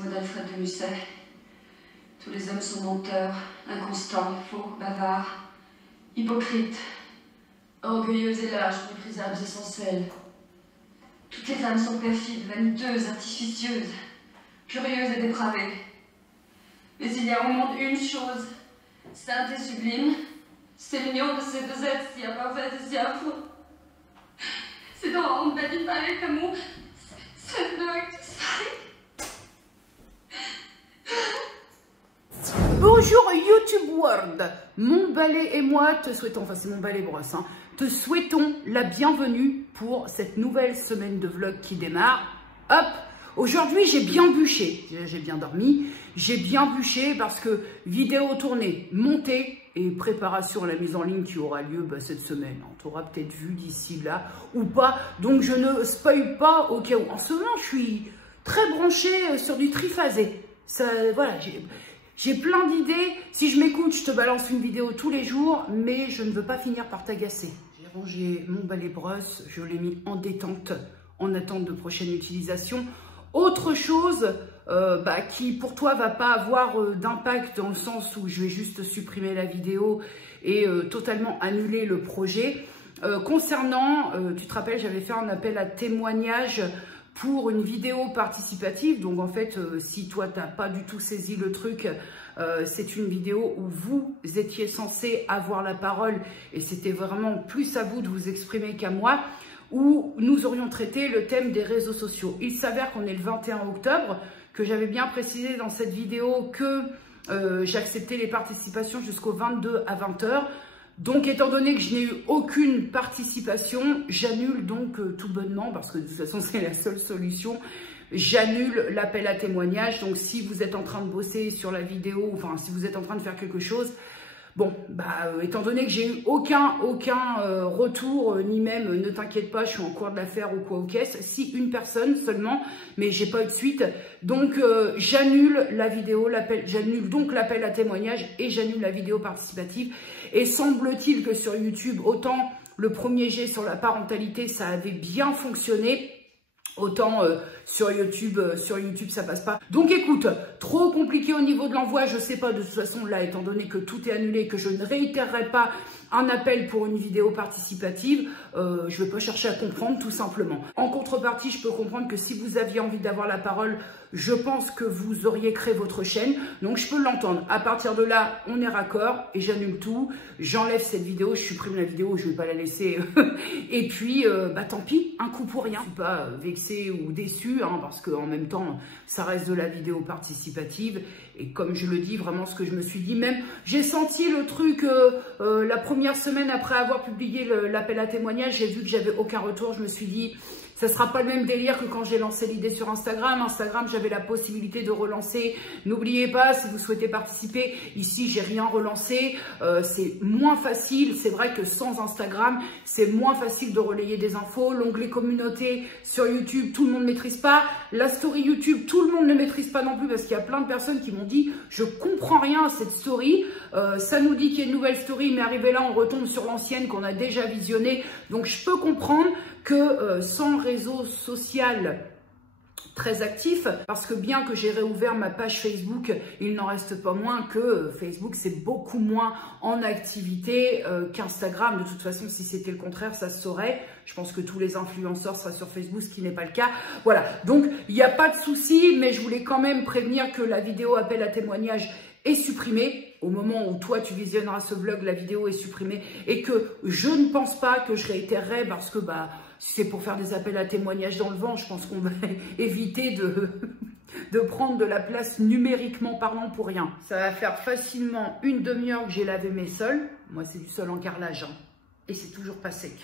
mots d'Alfred de Musset. Tous les hommes sont menteurs, inconstants, faux, bavards, hypocrites, orgueilleux et lâches, méprisables et sensuels. Toutes les âmes sont perfides, vaniteuses, artificieuses, curieuses et dépravées. Mais il y a au monde une chose, sainte et sublime, c'est l'union de ces deux êtres si imparfaits et si affreux. C'est dans un bel avec l'amour, c'est de l'acte. Bonjour YouTube World, mon balai et moi te souhaitons, enfin c'est mon balai brosse, te souhaitons la bienvenue pour cette nouvelle semaine de vlog qui démarre. Hop, aujourd'hui j'ai bien bûché, j'ai bien dormi, j'ai bien bûché parce que vidéo tournée, montée et préparation à la mise en ligne qui aura lieu cette semaine. Tu auras peut-être vu d'ici là ou pas, donc je ne spoil pas au cas où. En ce moment je suis très branchée sur du triphasé, ça, voilà, j'ai plein d'idées. Si je m'écoute, je te balance une vidéo tous les jours, mais je ne veux pas finir par t'agacer. J'ai rangé mon balai brosse, je l'ai mis en détente, en attente de prochaine utilisation. Autre chose qui pour toi va pas avoir d'impact dans le sens où je vais juste supprimer la vidéo et totalement annuler le projet. Concernant, tu te rappelles, j'avais fait un appel à témoignage pour une vidéo participative. Donc en fait, si toi t'as pas du tout saisi le truc, c'est une vidéo où vous étiez censé avoir la parole et c'était vraiment plus à vous de vous exprimer qu'à moi, où nous aurions traité le thème des réseaux sociaux. Il s'avère qu'on est le 21 octobre, que j'avais bien précisé dans cette vidéo que j'acceptais les participations jusqu'au 22 à 20 h. Donc, étant donné que je n'ai eu aucune participation, j'annule donc tout bonnement, parce que de toute façon, c'est la seule solution. J'annule l'appel à témoignage. Donc, si vous êtes en train de bosser sur la vidéo, enfin, si vous êtes en train de faire quelque chose, bon, étant donné que j'ai eu aucun retour, ni même, ne t'inquiète pas, je suis en cours de l'affaire ou quoi aux caisses, si une personne seulement, mais j'ai pas eu de suite. Donc, j'annule la vidéo, j'annule donc l'appel à témoignage et j'annule la vidéo participative. Et semble-t-il que sur YouTube, autant le premier jet sur la parentalité, ça avait bien fonctionné, autant sur YouTube, ça passe pas. Donc écoute, trop compliqué au niveau de l'envoi, je sais pas, de toute façon là, étant donné que tout est annulé, que je ne réitérerai pas un appel pour une vidéo participative, je vais pas chercher à comprendre tout simplement. En contrepartie, je peux comprendre que si vous aviez envie d'avoir la parole, je pense que vous auriez créé votre chaîne, donc je peux l'entendre. À partir de là, on est raccord et j'annule tout, j'enlève cette vidéo, je supprime la vidéo, je vais pas la laisser. Et puis, tant pis, un coup pour rien. Je suis pas vexée ou déçue, parce qu'en même temps, ça reste de la vidéo participative. Et comme je le dis, vraiment ce que je me suis dit, même j'ai senti le truc la première semaine après avoir publié l'appel à témoignage, j'ai vu que j'avais aucun retour, je me suis dit, ça sera pas le même délire que quand j'ai lancé l'idée sur Instagram. Instagram, j'avais la possibilité de relancer. N'oubliez pas, si vous souhaitez participer, ici, j'ai rien relancé. C'est moins facile. C'est vrai que sans Instagram, c'est moins facile de relayer des infos. L'onglet communauté sur YouTube, tout le monde ne maîtrise pas. La story YouTube, tout le monde ne maîtrise pas non plus parce qu'il y a plein de personnes qui m'ont dit, je comprends rien à cette story. Ça nous dit qu'il y a une nouvelle story, mais arrivé là, on retombe sur l'ancienne qu'on a déjà visionnée. Donc, je peux comprendre que sans réseau social très actif, parce que bien que j'ai réouvert ma page Facebook, il n'en reste pas moins que Facebook, c'est beaucoup moins en activité qu'Instagram. De toute façon, si c'était le contraire, ça se saurait. Je pense que tous les influenceurs seraient sur Facebook, ce qui n'est pas le cas. Voilà, donc il n'y a pas de souci, mais je voulais quand même prévenir que la vidéo appel à témoignage est supprimée. Au moment où toi tu visionneras ce vlog, la vidéo est supprimée et que je ne pense pas que je réitérerai parce que si c'est pour faire des appels à témoignages dans le vent, je pense qu'on va éviter de prendre de la place numériquement parlant pour rien. Ça va faire facilement une demi-heure que j'ai lavé mes sols. Moi c'est du sol en carrelage et c'est toujours pas sec.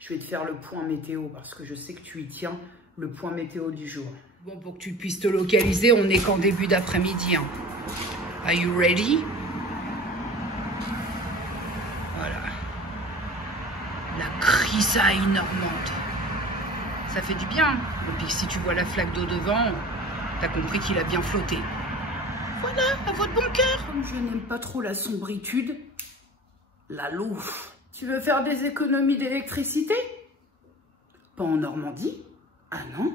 Je vais te faire le point météo parce que je sais que tu y tiens, le point météo du jour. Bon, pour que tu puisses te localiser, on n'est qu'en début d'après-midi. Are you ready? Voilà. La grisaille normande. Ça fait du bien. Et puis si tu vois la flaque d'eau devant, t'as compris qu'il a bien flotté. Voilà, à votre bon cœur. Comme je n'aime pas trop la sombritude, la louche. Tu veux faire des économies d'électricité? Pas en Normandie? Ah non?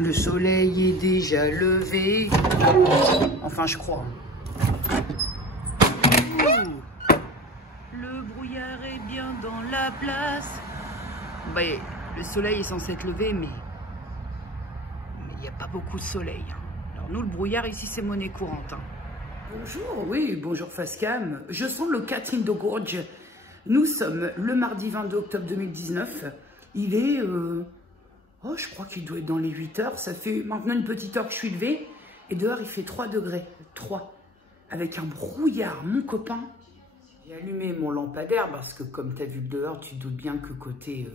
Le soleil est déjà levé. Enfin, je crois. Le brouillard est bien dans la place. Bah, le soleil est censé être levé, mais il n'y a pas beaucoup de soleil. Alors nous, le brouillard ici, c'est monnaie courante. Bonjour, oui, bonjour Facecam. Je sens le Catherine de Gorge. Nous sommes le mardi 22 octobre 2019. Il est... oh, je crois qu'il doit être dans les 8 heures. Ça fait maintenant une petite heure que je suis levée. Et dehors, il fait 3 degrés. 3. Avec un brouillard, mon copain. J'ai allumé mon lampadaire parce que comme tu as vu dehors, tu te doutes bien que côté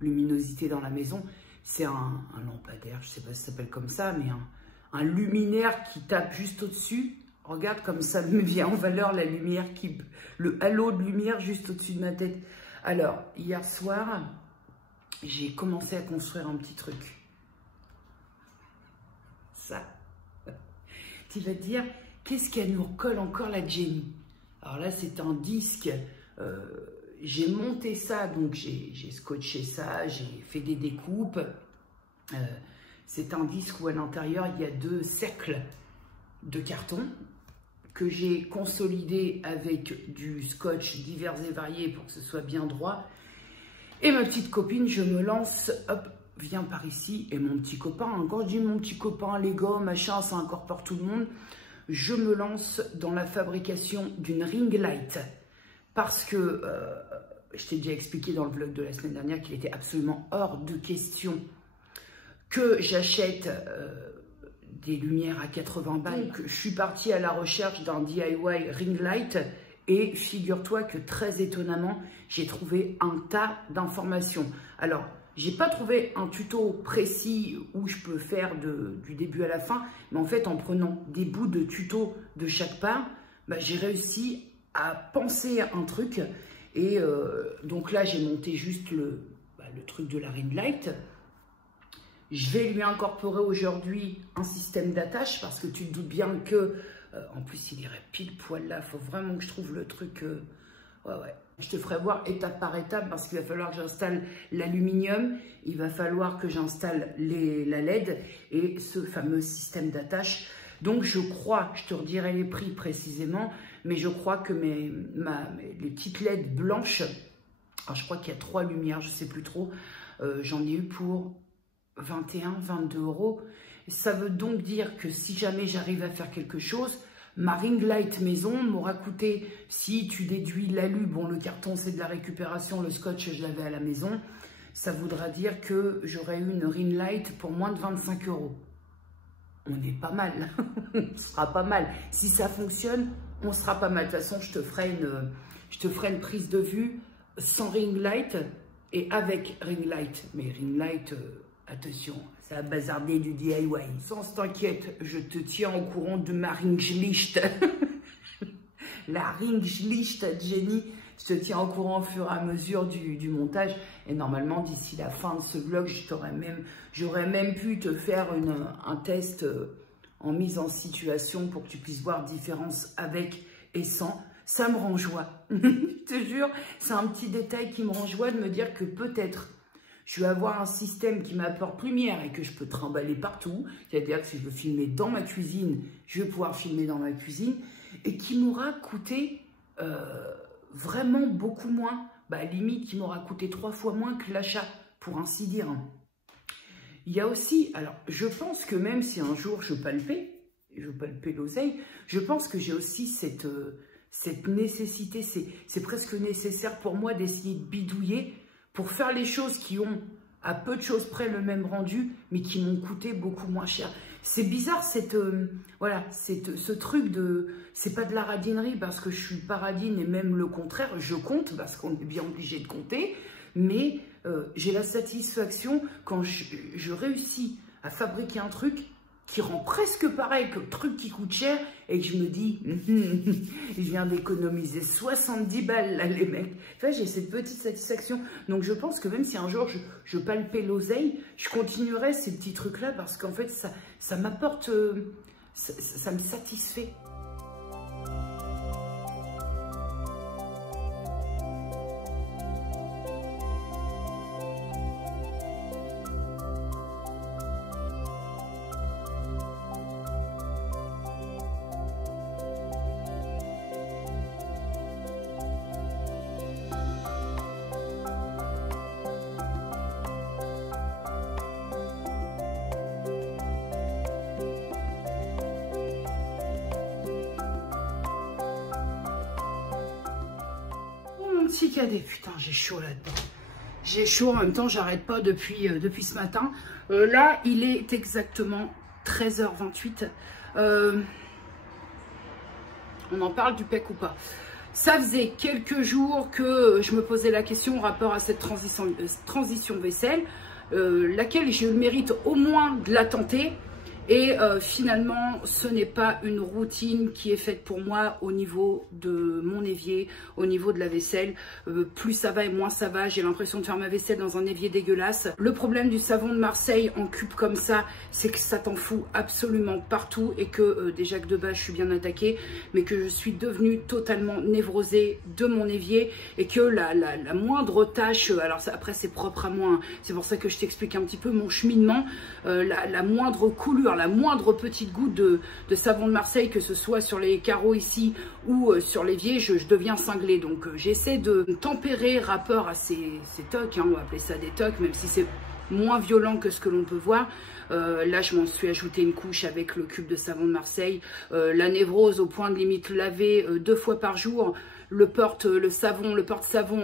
luminosité dans la maison, c'est un lampadaire, je sais pas si ça s'appelle comme ça, mais un luminaire qui tape juste au-dessus. Regarde comme ça me vient en valeur la lumière, le halo de lumière juste au-dessus de ma tête. Alors, hier soir, j'ai commencé à construire un petit truc. Ça. Tu vas te dire, qu'est-ce qu'elle nous recolle encore la Jenny? Alors là, c'est un disque, j'ai monté ça, donc j'ai scotché ça, j'ai fait des découpes. C'est un disque où à l'intérieur, il y a 2 cercles de carton que j'ai consolidé avec du scotch divers et variés pour que ce soit bien droit. Et ma petite copine, je me lance, hop, viens par ici. Et mon petit copain, quand je dis mon petit copain, les gars, machin, ça incorpore tout le monde. Je me lance dans la fabrication d'une ring light parce que je t'ai déjà expliqué dans le vlog de la semaine dernière qu'il était absolument hors de question que j'achète des lumières à 80 balles. Donc, je suis partie à la recherche d'un DIY ring light et figure-toi que très étonnamment, j'ai trouvé un tas d'informations. Alors, j'ai pas trouvé un tuto précis où je peux faire du début à la fin, mais en fait, en prenant des bouts de tuto de chaque part, bah, j'ai réussi à penser un truc. Et donc là, j'ai monté juste le truc de la ring light. Je vais lui incorporer aujourd'hui un système d'attache parce que tu te doutes bien que, en plus, il irait pile poil là. Il faut vraiment que je trouve le truc. Ouais. Je te ferai voir étape par étape parce qu'il va falloir que j'installe l'aluminium, il va falloir que j'installe la LED et ce fameux système d'attache. Donc je crois, je te redirai les prix précisément, mais je crois que les petites LED blanches, alors je crois qu'il y a 3 lumières, je ne sais plus trop, j'en ai eu pour 21, 22 euros. Ça veut donc dire que si jamais j'arrive à faire quelque chose, ma ring light maison m'aura coûté, si tu déduis l'alu, bon le carton c'est de la récupération, le scotch je l'avais à la maison, ça voudra dire que j'aurais eu une ring light pour moins de 25 euros. On est pas mal, on sera pas mal. Si ça fonctionne, on sera pas mal. De toute façon, je te ferai une prise de vue sans ring light et avec ring light. Mais ring light, attention, ça a bazardé du DIY. Sans t'inquiète, je te tiens au courant de ma Ringlicht. La Ringlicht, Jenny, je te tiens au courant au fur et à mesure du montage. Et normalement, d'ici la fin de ce vlog, j'aurais même pu te faire un test en mise en situation pour que tu puisses voir différence avec et sans. Ça me rend joie. Je te jure, c'est un petit détail qui me rend joie de me dire que peut-être je vais avoir un système qui m'apporte lumière et que je peux trimballer partout. C'est-à-dire que si je veux filmer dans ma cuisine, je vais pouvoir filmer dans ma cuisine. Et qui m'aura coûté vraiment beaucoup moins. Bah, limite, qui m'aura coûté 3 fois moins que l'achat, pour ainsi dire. Il y a aussi, alors je pense que même si un jour je palpais l'oseille, je pense que j'ai aussi cette nécessité, c'est presque nécessaire pour moi d'essayer de bidouiller pour faire les choses qui ont à peu de choses près le même rendu, mais qui m'ont coûté beaucoup moins cher. C'est bizarre ce truc de... C'est pas de la radinerie parce que je suis pas radine et même le contraire, je compte parce qu'on est bien obligé de compter, mais j'ai la satisfaction quand je réussis à fabriquer un truc qui rend presque pareil que le truc qui coûte cher et que je me dis, je viens d'économiser 70 balles là les mecs. Enfin, j'ai cette petite satisfaction. Donc je pense que même si un jour je palpais l'oseille, je continuerai ces petits trucs là parce qu'en fait ça m'apporte, ça me satisfait. petit cadet. Putain, j'ai chaud là-dedans. J'ai chaud, en même temps, j'arrête pas depuis ce matin. Là, il est exactement 13h28. On en parle du PEC ou pas? Ça faisait quelques jours que je me posais la question en rapport à cette transition vaisselle, laquelle je mérite au moins de la tenter. Et finalement, ce n'est pas une routine qui est faite pour moi au niveau de mon évier, au niveau de la vaisselle. Plus ça va et moins ça va. J'ai l'impression de faire ma vaisselle dans un évier dégueulasse. Le problème du savon de Marseille en cube comme ça, c'est que ça t'en fout absolument partout. Et que déjà que de base, je suis bien attaquée, mais que je suis devenue totalement névrosée de mon évier. Et que la moindre tâche, alors ça, après c'est propre à moi, hein, c'est pour ça que je t'explique un petit peu mon cheminement, la moindre coulure, la moindre petite goutte de savon de Marseille, que ce soit sur les carreaux ici ou sur l'évier, je deviens cinglée. Donc j'essaie de tempérer rapport à ces tocs, hein, on va appeler ça des tocs, même si c'est moins violent que ce que l'on peut voir. Là, je m'en suis ajouté une couche avec le cube de savon de Marseille. La névrose au point de limite laver 2 fois par jour. Le porte-savon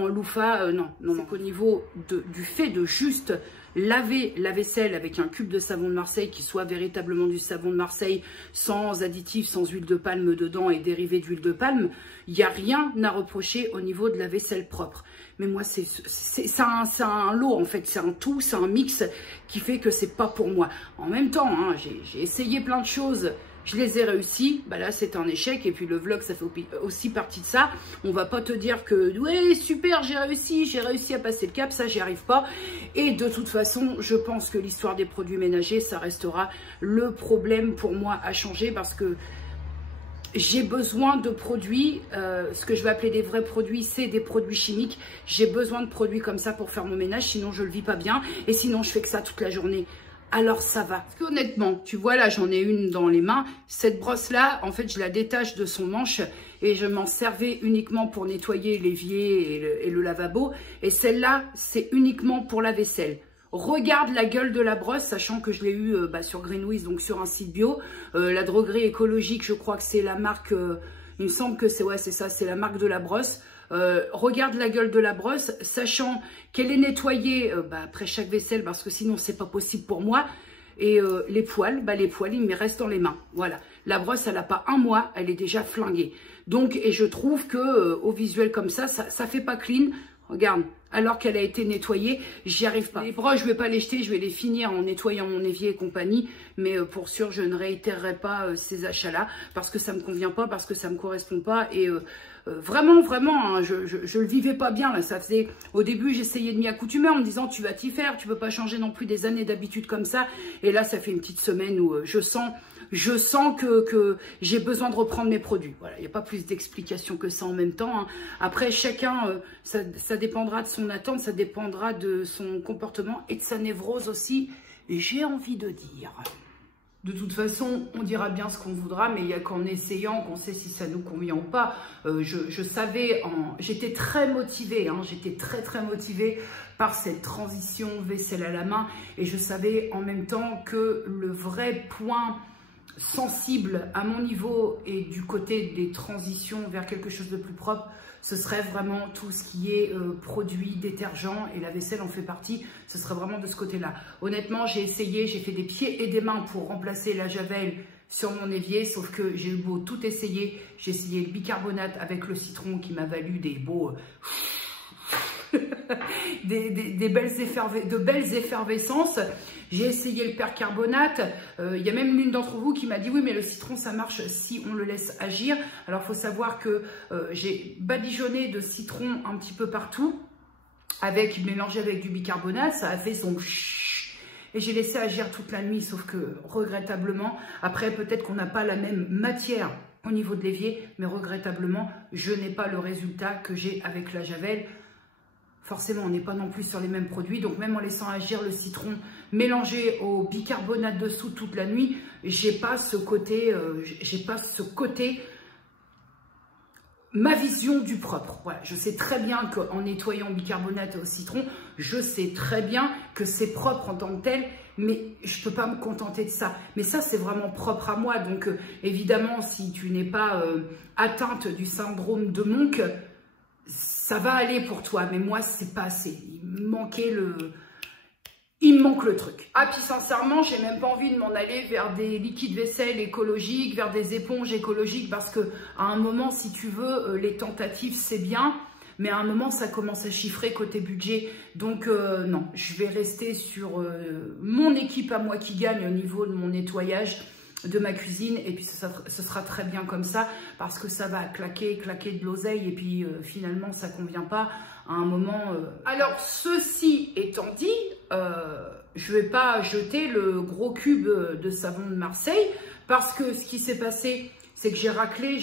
en loofah, non. C'est qu'au niveau du fait de juste laver la vaisselle avec un cube de savon de Marseille qui soit véritablement du savon de Marseille, sans additifs, sans huile de palme dedans et dérivés d'huile de palme, il n'y a rien à reprocher au niveau de la vaisselle propre. Mais moi, c'est un lot, en fait, c'est un tout, c'est un mix qui fait que c'est pas pour moi. En même temps, hein, j'ai essayé plein de choses. Je les ai réussi, bah là c'est un échec, et puis le vlog ça fait aussi partie de ça. On va pas te dire que ouais super j'ai réussi à passer le cap, ça j'y arrive pas. Et de toute façon je pense que l'histoire des produits ménagers ça restera le problème pour moi à changer, parce que j'ai besoin de produits, ce que je vais appeler des vrais produits, c'est des produits chimiques. J'ai besoin de produits comme ça pour faire mon ménage, sinon je le vis pas bien, et sinon je fais que ça toute la journée. Alors ça va. Parce qu'honnêtement, tu vois là, j'en ai une dans les mains. Cette brosse-là, en fait, je la détache de son manche et je m'en servais uniquement pour nettoyer l'évier et le lavabo. Et celle-là, c'est uniquement pour la vaisselle. Regarde la gueule de la brosse, sachant que je l'ai eu sur Greenwiz, donc sur un site bio. La droguerie écologique, je crois que c'est la marque, il me semble que c'est ça, c'est la marque de la brosse. Regarde la gueule de la brosse, sachant qu'elle est nettoyée après chaque vaisselle, parce que sinon c'est pas possible pour moi. Et les poils, il me reste dans les mains. Voilà, la brosse elle n'a pas 1 mois, elle est déjà flinguée. Donc, et je trouve que au visuel comme ça fait pas clean. Regarde, alors qu'elle a été nettoyée, j'y arrive pas. Les broches, je vais pas les jeter, je vais les finir en nettoyant mon évier et compagnie. Mais pour sûr, je ne réitérerai pas ces achats-là, parce que ça me convient pas, parce que ça me correspond pas. Et vraiment, hein, je le vivais pas bien là. Ça faisait, au début, j'essayais de m'y accoutumer en me disant tu vas t'y faire, tu peux pas changer non plus des années d'habitude comme ça. Et là, ça fait une petite semaine où je sens que j'ai besoin de reprendre mes produits. Voilà, il n'y a pas plus d'explications que ça en même temps, hein. Après, chacun, ça dépendra de son attente, ça dépendra de son comportement et de sa névrose aussi, j'ai envie de dire. De toute façon, on dira bien ce qu'on voudra, mais il n'y a qu'en essayant qu'on sait si ça nous convient ou pas. Je savais, j'étais très motivée, hein, j'étais très motivée par cette transition vaisselle à la main, et je savais en même temps que le vrai point sensible à mon niveau et du côté des transitions vers quelque chose de plus propre, ce serait vraiment tout ce qui est produits, détergents, et la vaisselle en fait partie, ce serait vraiment de ce côté-là. Honnêtement, j'ai essayé, j'ai fait des pieds et des mains pour remplacer la javel sur mon évier, sauf que j'ai eu beau tout essayer. J'ai essayé le bicarbonate avec le citron qui m'a valu des beaux... de belles effervescences. J'ai essayé le percarbonate. Il y a même l'une d'entre vous qui m'a dit oui, mais le citron ça marche si on le laisse agir. Alors il faut savoir que j'ai badigeonné de citron un petit peu partout, mélangé avec du bicarbonate. Ça a fait son et j'ai laissé agir toute la nuit, sauf que regrettablement, après peut-être qu'on n'a pas la même matière au niveau de l'évier, mais regrettablement je n'ai pas le résultat que j'ai avec la javel. Forcément, on n'est pas non plus sur les mêmes produits. Donc, même en laissant agir le citron mélangé au bicarbonate dessous toute la nuit, j'ai pas ce côté, ma vision du propre. Voilà, je sais très bien qu'en nettoyant bicarbonate au citron, je sais très bien que c'est propre en tant que tel, mais je peux pas me contenter de ça. Mais ça, c'est vraiment propre à moi. Donc, évidemment, si tu n'es pas atteinte du syndrome de Monk, ça va aller pour toi, mais moi, c'est pas assez. Il me manque le truc. Ah, puis sincèrement, j'ai même pas envie de m'en aller vers des liquides vaisselle écologiques, vers des éponges écologiques, parce que à un moment, si tu veux, les tentatives, c'est bien, mais à un moment, ça commence à chiffrer côté budget. Donc, non, je vais rester sur mon équipe à moi qui gagne au niveau de mon nettoyage de ma cuisine, et puis ce sera très bien comme ça, parce que ça va claquer de l'oseille, et puis finalement ça convient pas à un moment. Alors ceci étant dit, je vais pas jeter le gros cube de savon de Marseille, parce que ce qui s'est passé, c'est que j'ai raclé,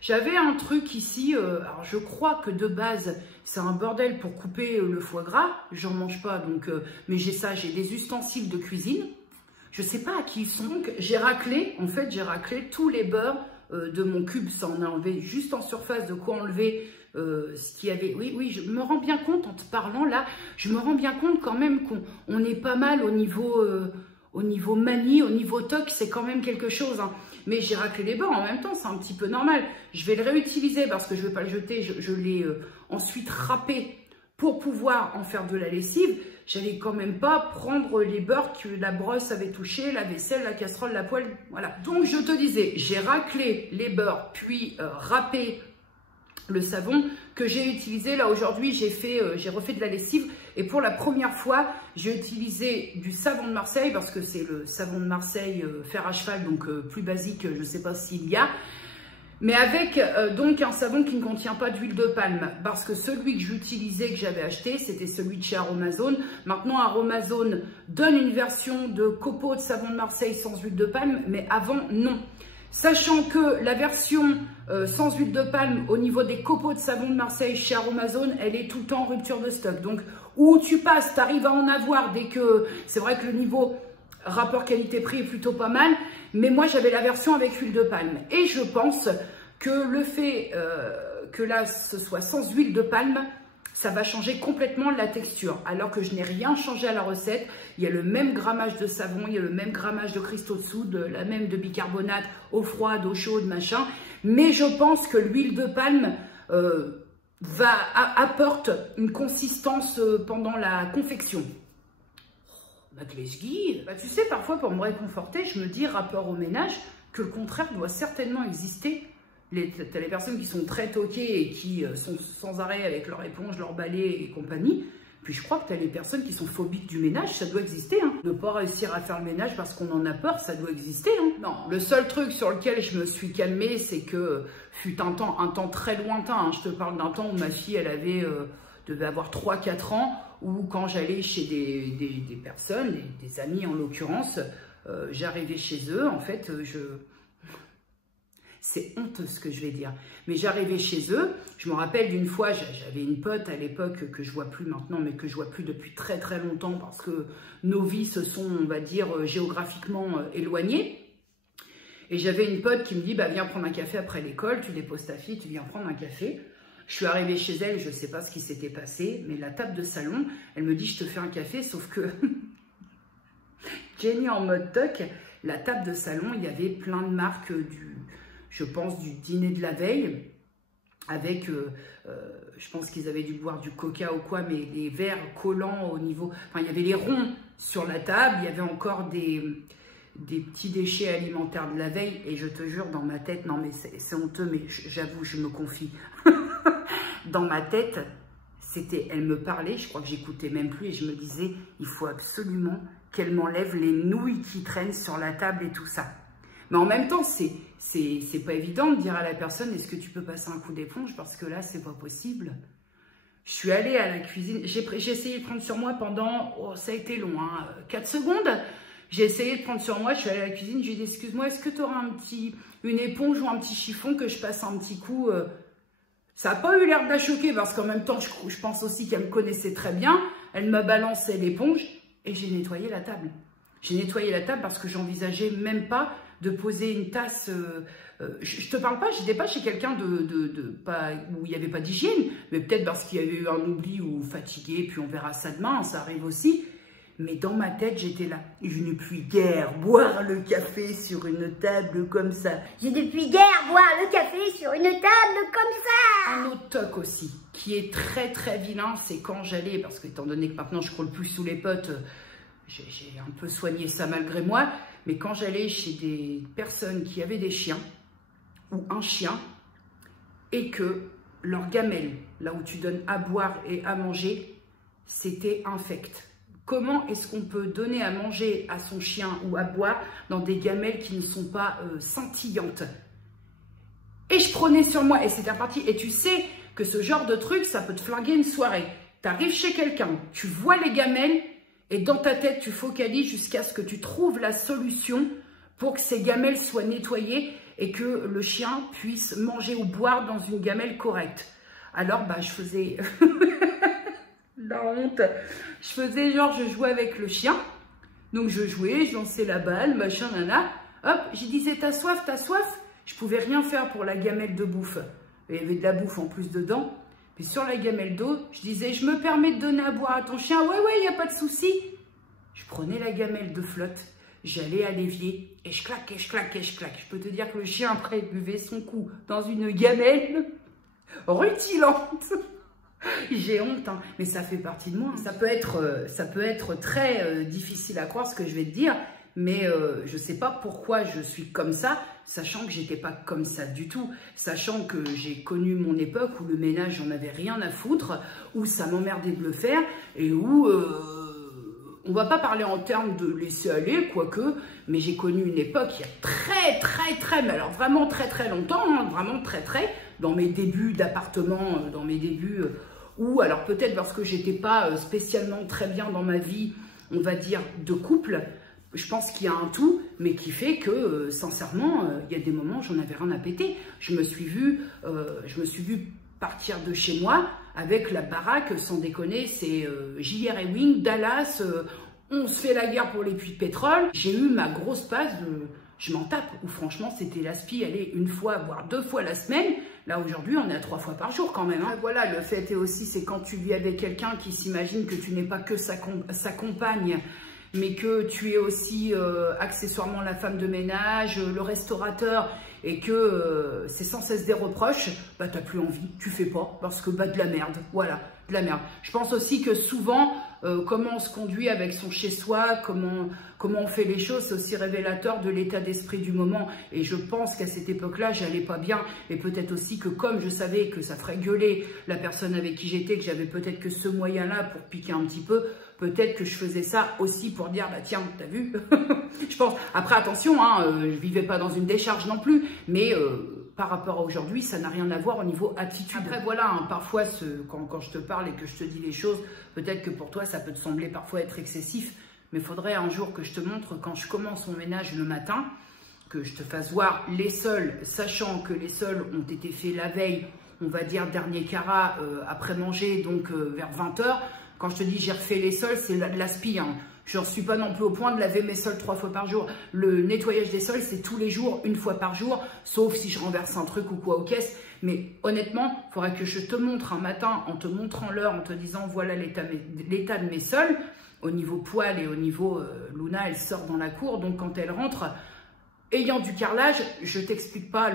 j'avais un truc ici, alors je crois que de base c'est un bordel pour couper le foie gras, j'en mange pas, donc mais j'ai des ustensiles de cuisine. Je ne sais pas à qui ils sont. Donc, j'ai raclé tous les beurres de mon cube. Ça en a enlevé juste en surface, de quoi enlever ce qu'il y avait. Oui, je me rends bien compte en te parlant là. Je me rends bien compte quand même qu'on est pas mal au niveau manie, au niveau toc, c'est quand même quelque chose. Hein. Mais j'ai raclé les beurres en même temps, c'est un petit peu normal. Je vais le réutiliser parce que je ne vais pas le jeter. Je l'ai ensuite râpé pour pouvoir en faire de la lessive. J'allais quand même pas prendre les beurres que la brosse avait touché, la vaisselle, la casserole, la poêle, voilà. Donc je te disais, j'ai raclé les beurres, puis râpé le savon que j'ai utilisé. Là aujourd'hui, j'ai refait de la lessive, et pour la première fois, j'ai utilisé du savon de Marseille, parce que c'est le savon de Marseille fer à cheval, donc plus basique, je ne sais pas s'il y a. Mais avec donc un savon qui ne contient pas d'huile de palme, parce que celui que j'utilisais, que j'avais acheté, c'était celui de chez Aromazone. Maintenant, Aromazone donne une version de copeaux de savon de Marseille sans huile de palme, mais avant, non. Sachant que la version sans huile de palme au niveau des copeaux de savon de Marseille chez Aromazone, elle est tout le temps en rupture de stock. Donc, où tu passes, tu arrives à en avoir dès que... C'est vrai que le niveau rapport qualité-prix est plutôt pas mal, mais moi j'avais la version avec huile de palme, et je pense que le fait que là ce soit sans huile de palme, ça va changer complètement la texture, alors que je n'ai rien changé à la recette. Il y a le même grammage de savon, il y a le même grammage de cristaux de soude, la même de bicarbonate, eau froide, eau chaude, machin, mais je pense que l'huile de palme apporte une consistance pendant la confection. Bah, tu sais, parfois pour me réconforter, je me dis, rapport au ménage, que le contraire doit certainement exister. T'as les personnes qui sont très toquées et qui sont sans arrêt avec leur éponge, leur balai et compagnie. Puis je crois que tu as les personnes qui sont phobiques du ménage, ça doit exister. Hein. Ne pas réussir à faire le ménage parce qu'on en a peur, ça doit exister. Hein. Non, le seul truc sur lequel je me suis calmée, c'est que fut un temps très lointain. Hein. Je te parle d'un temps où ma fille, elle devait avoir 3-4 ans, où quand j'allais chez des personnes, des amis en l'occurrence, j'arrivais chez eux, en fait, c'est honteux ce que je vais dire, mais j'arrivais chez eux, je me rappelle d'une fois, j'avais une pote à l'époque que je vois plus maintenant, mais que je vois plus depuis très très longtemps, parce que nos vies se sont, on va dire, géographiquement éloignées. Et j'avais une pote qui me dit, bah viens prendre un café après l'école, tu déposes ta fille, tu viens prendre un café. Je suis arrivée chez elle, je ne sais pas ce qui s'était passé, mais la table de salon, elle me dit, je te fais un café, sauf que Jenny en mode toc, la table de salon, il y avait plein de marques je pense, du dîner de la veille, avec, je pense qu'ils avaient dû boire du coca ou quoi, mais les verres collants au niveau, enfin, il y avait les ronds sur la table, il y avait encore des petits déchets alimentaires de la veille, et je te jure, dans ma tête, non mais c'est honteux, mais j'avoue, je me confie, dans ma tête, elle me parlait, je crois que j'écoutais même plus, et je me disais, il faut absolument qu'elle m'enlève les nouilles qui traînent sur la table et tout ça. Mais en même temps, c'est pas évident de dire à la personne, est-ce que tu peux passer un coup d'éponge, parce que là, c'est pas possible. Je suis allée à la cuisine, j'ai essayé de prendre sur moi pendant, oh, ça a été long, hein, 4 secondes. J'ai essayé de prendre sur moi, je suis allée à la cuisine, j'ai dit, excuse-moi, est-ce que tu auras une éponge ou un petit chiffon que je passe un petit coup Ça n'a pas eu l'air de la choquer, parce qu'en même temps, je pense aussi qu'elle me connaissait très bien. Elle m'a balancé l'éponge et j'ai nettoyé la table. J'ai nettoyé la table parce que j'envisageais même pas de poser une tasse. Je te parle pas, j'étais pas chez quelqu'un où il n'y avait pas d'hygiène, mais peut-être parce qu'il y avait eu un oubli ou fatigué, puis on verra ça demain, ça arrive aussi. Mais dans ma tête, j'étais là. Je ne puis guère boire le café sur une table comme ça. Je ne puis guère boire le café sur une table comme ça. Un autre toc aussi, qui est très très vilain, c'est quand j'allais, parce que étant donné que maintenant je coule plus sous les potes, j'ai un peu soigné ça malgré moi, mais quand j'allais chez des personnes qui avaient des chiens, ou un chien, et que leur gamelle, là où tu donnes à boire et à manger, c'était infect. Comment est-ce qu'on peut donner à manger à son chien ou à boire dans des gamelles qui ne sont pas scintillantes? Et je prenais sur moi, et c'était reparti. Et tu sais que ce genre de truc, ça peut te flinguer une soirée. Tu arrives chez quelqu'un, tu vois les gamelles, et dans ta tête, tu focalises jusqu'à ce que tu trouves la solution pour que ces gamelles soient nettoyées et que le chien puisse manger ou boire dans une gamelle correcte. Alors, bah, je faisais... la honte. Je faisais genre, je jouais avec le chien. Donc, je jouais, je lançais la balle, machin, nana. Hop, je disais, t'as soif, t'as soif? Je pouvais rien faire pour la gamelle de bouffe. Il y avait de la bouffe en plus dedans. Puis sur la gamelle d'eau, je disais, je me permets de donner à boire à ton chien. Ouais, il n'y a pas de souci. Je prenais la gamelle de flotte, j'allais à l'évier et je claque, et je claque, et je claque. Je peux te dire que le chien, après, buvait son coup dans une gamelle rutilante. J'ai honte, hein, mais ça fait partie de moi. Ça peut être très difficile à croire ce que je vais te dire, mais je ne sais pas pourquoi je suis comme ça, sachant que j'étais pas comme ça du tout, sachant que j'ai connu mon époque où le ménage, j'en avais rien à foutre, où ça m'emmerdait de le faire, et où on va pas parler en termes de laisser aller, quoique, mais j'ai connu une époque il y a mais alors vraiment très longtemps, hein, vraiment très, dans mes débuts d'appartement, dans mes débuts, ou alors peut-être parce que j'étais pas spécialement très bien dans ma vie, on va dire, de couple. Je pense qu'il y a un tout, mais qui fait que, sincèrement, il y a des moments, j'en avais rien à péter. Je me suis vue partir de chez moi avec la baraque, sans déconner, c'est J.R. Ewing, Dallas, on se fait la guerre pour les puits de pétrole. J'ai eu ma grosse passe de je m'en tape, où franchement c'était l'aspi, aller une fois, voire 2 fois la semaine. Là aujourd'hui on est à 3 fois par jour quand même. Hein. Voilà, le fait est aussi, c'est quand tu vis avec quelqu'un qui s'imagine que tu n'es pas que sa compagne, mais que tu es aussi accessoirement la femme de ménage, le restaurateur, et que c'est sans cesse des reproches, bah t'as plus envie, tu fais pas, parce que bah de la merde, voilà, de la merde. Je pense aussi que souvent, comment on se conduit avec son chez-soi, comment on fait les choses, c'est aussi révélateur de l'état d'esprit du moment. Et je pense qu'à cette époque-là, j'allais pas bien, et peut-être aussi que comme je savais que ça ferait gueuler la personne avec qui j'étais, que j'avais peut-être que ce moyen-là pour piquer un petit peu, peut-être que je faisais ça aussi pour dire, bah tiens, t'as vu. Je pense, après attention, hein, je vivais pas dans une décharge non plus, mais par rapport à aujourd'hui, ça n'a rien à voir au niveau attitude. Après voilà, hein, parfois quand je te parle et que je te dis les choses, peut-être que pour toi ça peut te sembler parfois être excessif, mais il faudrait un jour que je te montre quand je commence mon ménage le matin, que je te fasse voir les sols, sachant que les sols ont été faits la veille, on va dire dernier carat après manger, donc vers 20 h. Quand je te dis j'ai refait les sols, c'est de l'aspi, hein. Je ne suis pas non plus au point de laver mes sols 3 fois par jour. Le nettoyage des sols, c'est tous les jours, 1 fois par jour, sauf si je renverse un truc ou quoi aux caisses. Mais honnêtement, il faudrait que je te montre un matin, en te montrant l'heure, en te disant voilà l'état de mes sols, au niveau poil et au niveau Luna, elle sort dans la cour, donc quand elle rentre, ayant du carrelage, je ne t'explique pas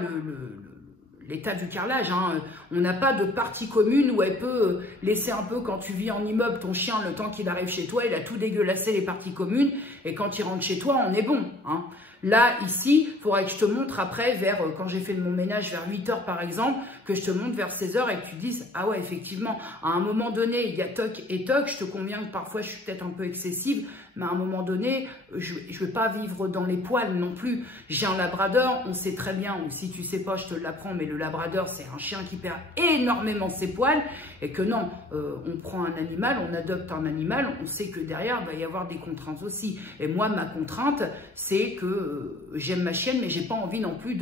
l'état du carrelage, hein. On n'a pas de partie commune où elle peut laisser un peu, quand tu vis en immeuble, ton chien, le temps qu'il arrive chez toi, il a tout dégueulassé les parties communes, et quand il rentre chez toi, on est bon, hein. Là, ici, il faudrait que je te montre après, quand j'ai fait mon ménage vers 8 h par exemple, que je te montre vers 16 h et que tu te dises, ah ouais, effectivement, à un moment donné, il y a toc et toc, je te conviens que parfois je suis peut-être un peu excessive, mais à un moment donné, je ne vais pas vivre dans les poils non plus. J'ai un labrador, on sait très bien, ou si tu sais pas, je te l'apprends, mais le labrador, c'est un chien qui perd énormément ses poils, et que non, on prend un animal, on adopte un animal, on sait que derrière, il va y avoir des contraintes aussi. Et moi, ma contrainte, c'est que j'aime ma chienne, mais j'ai pas envie non plus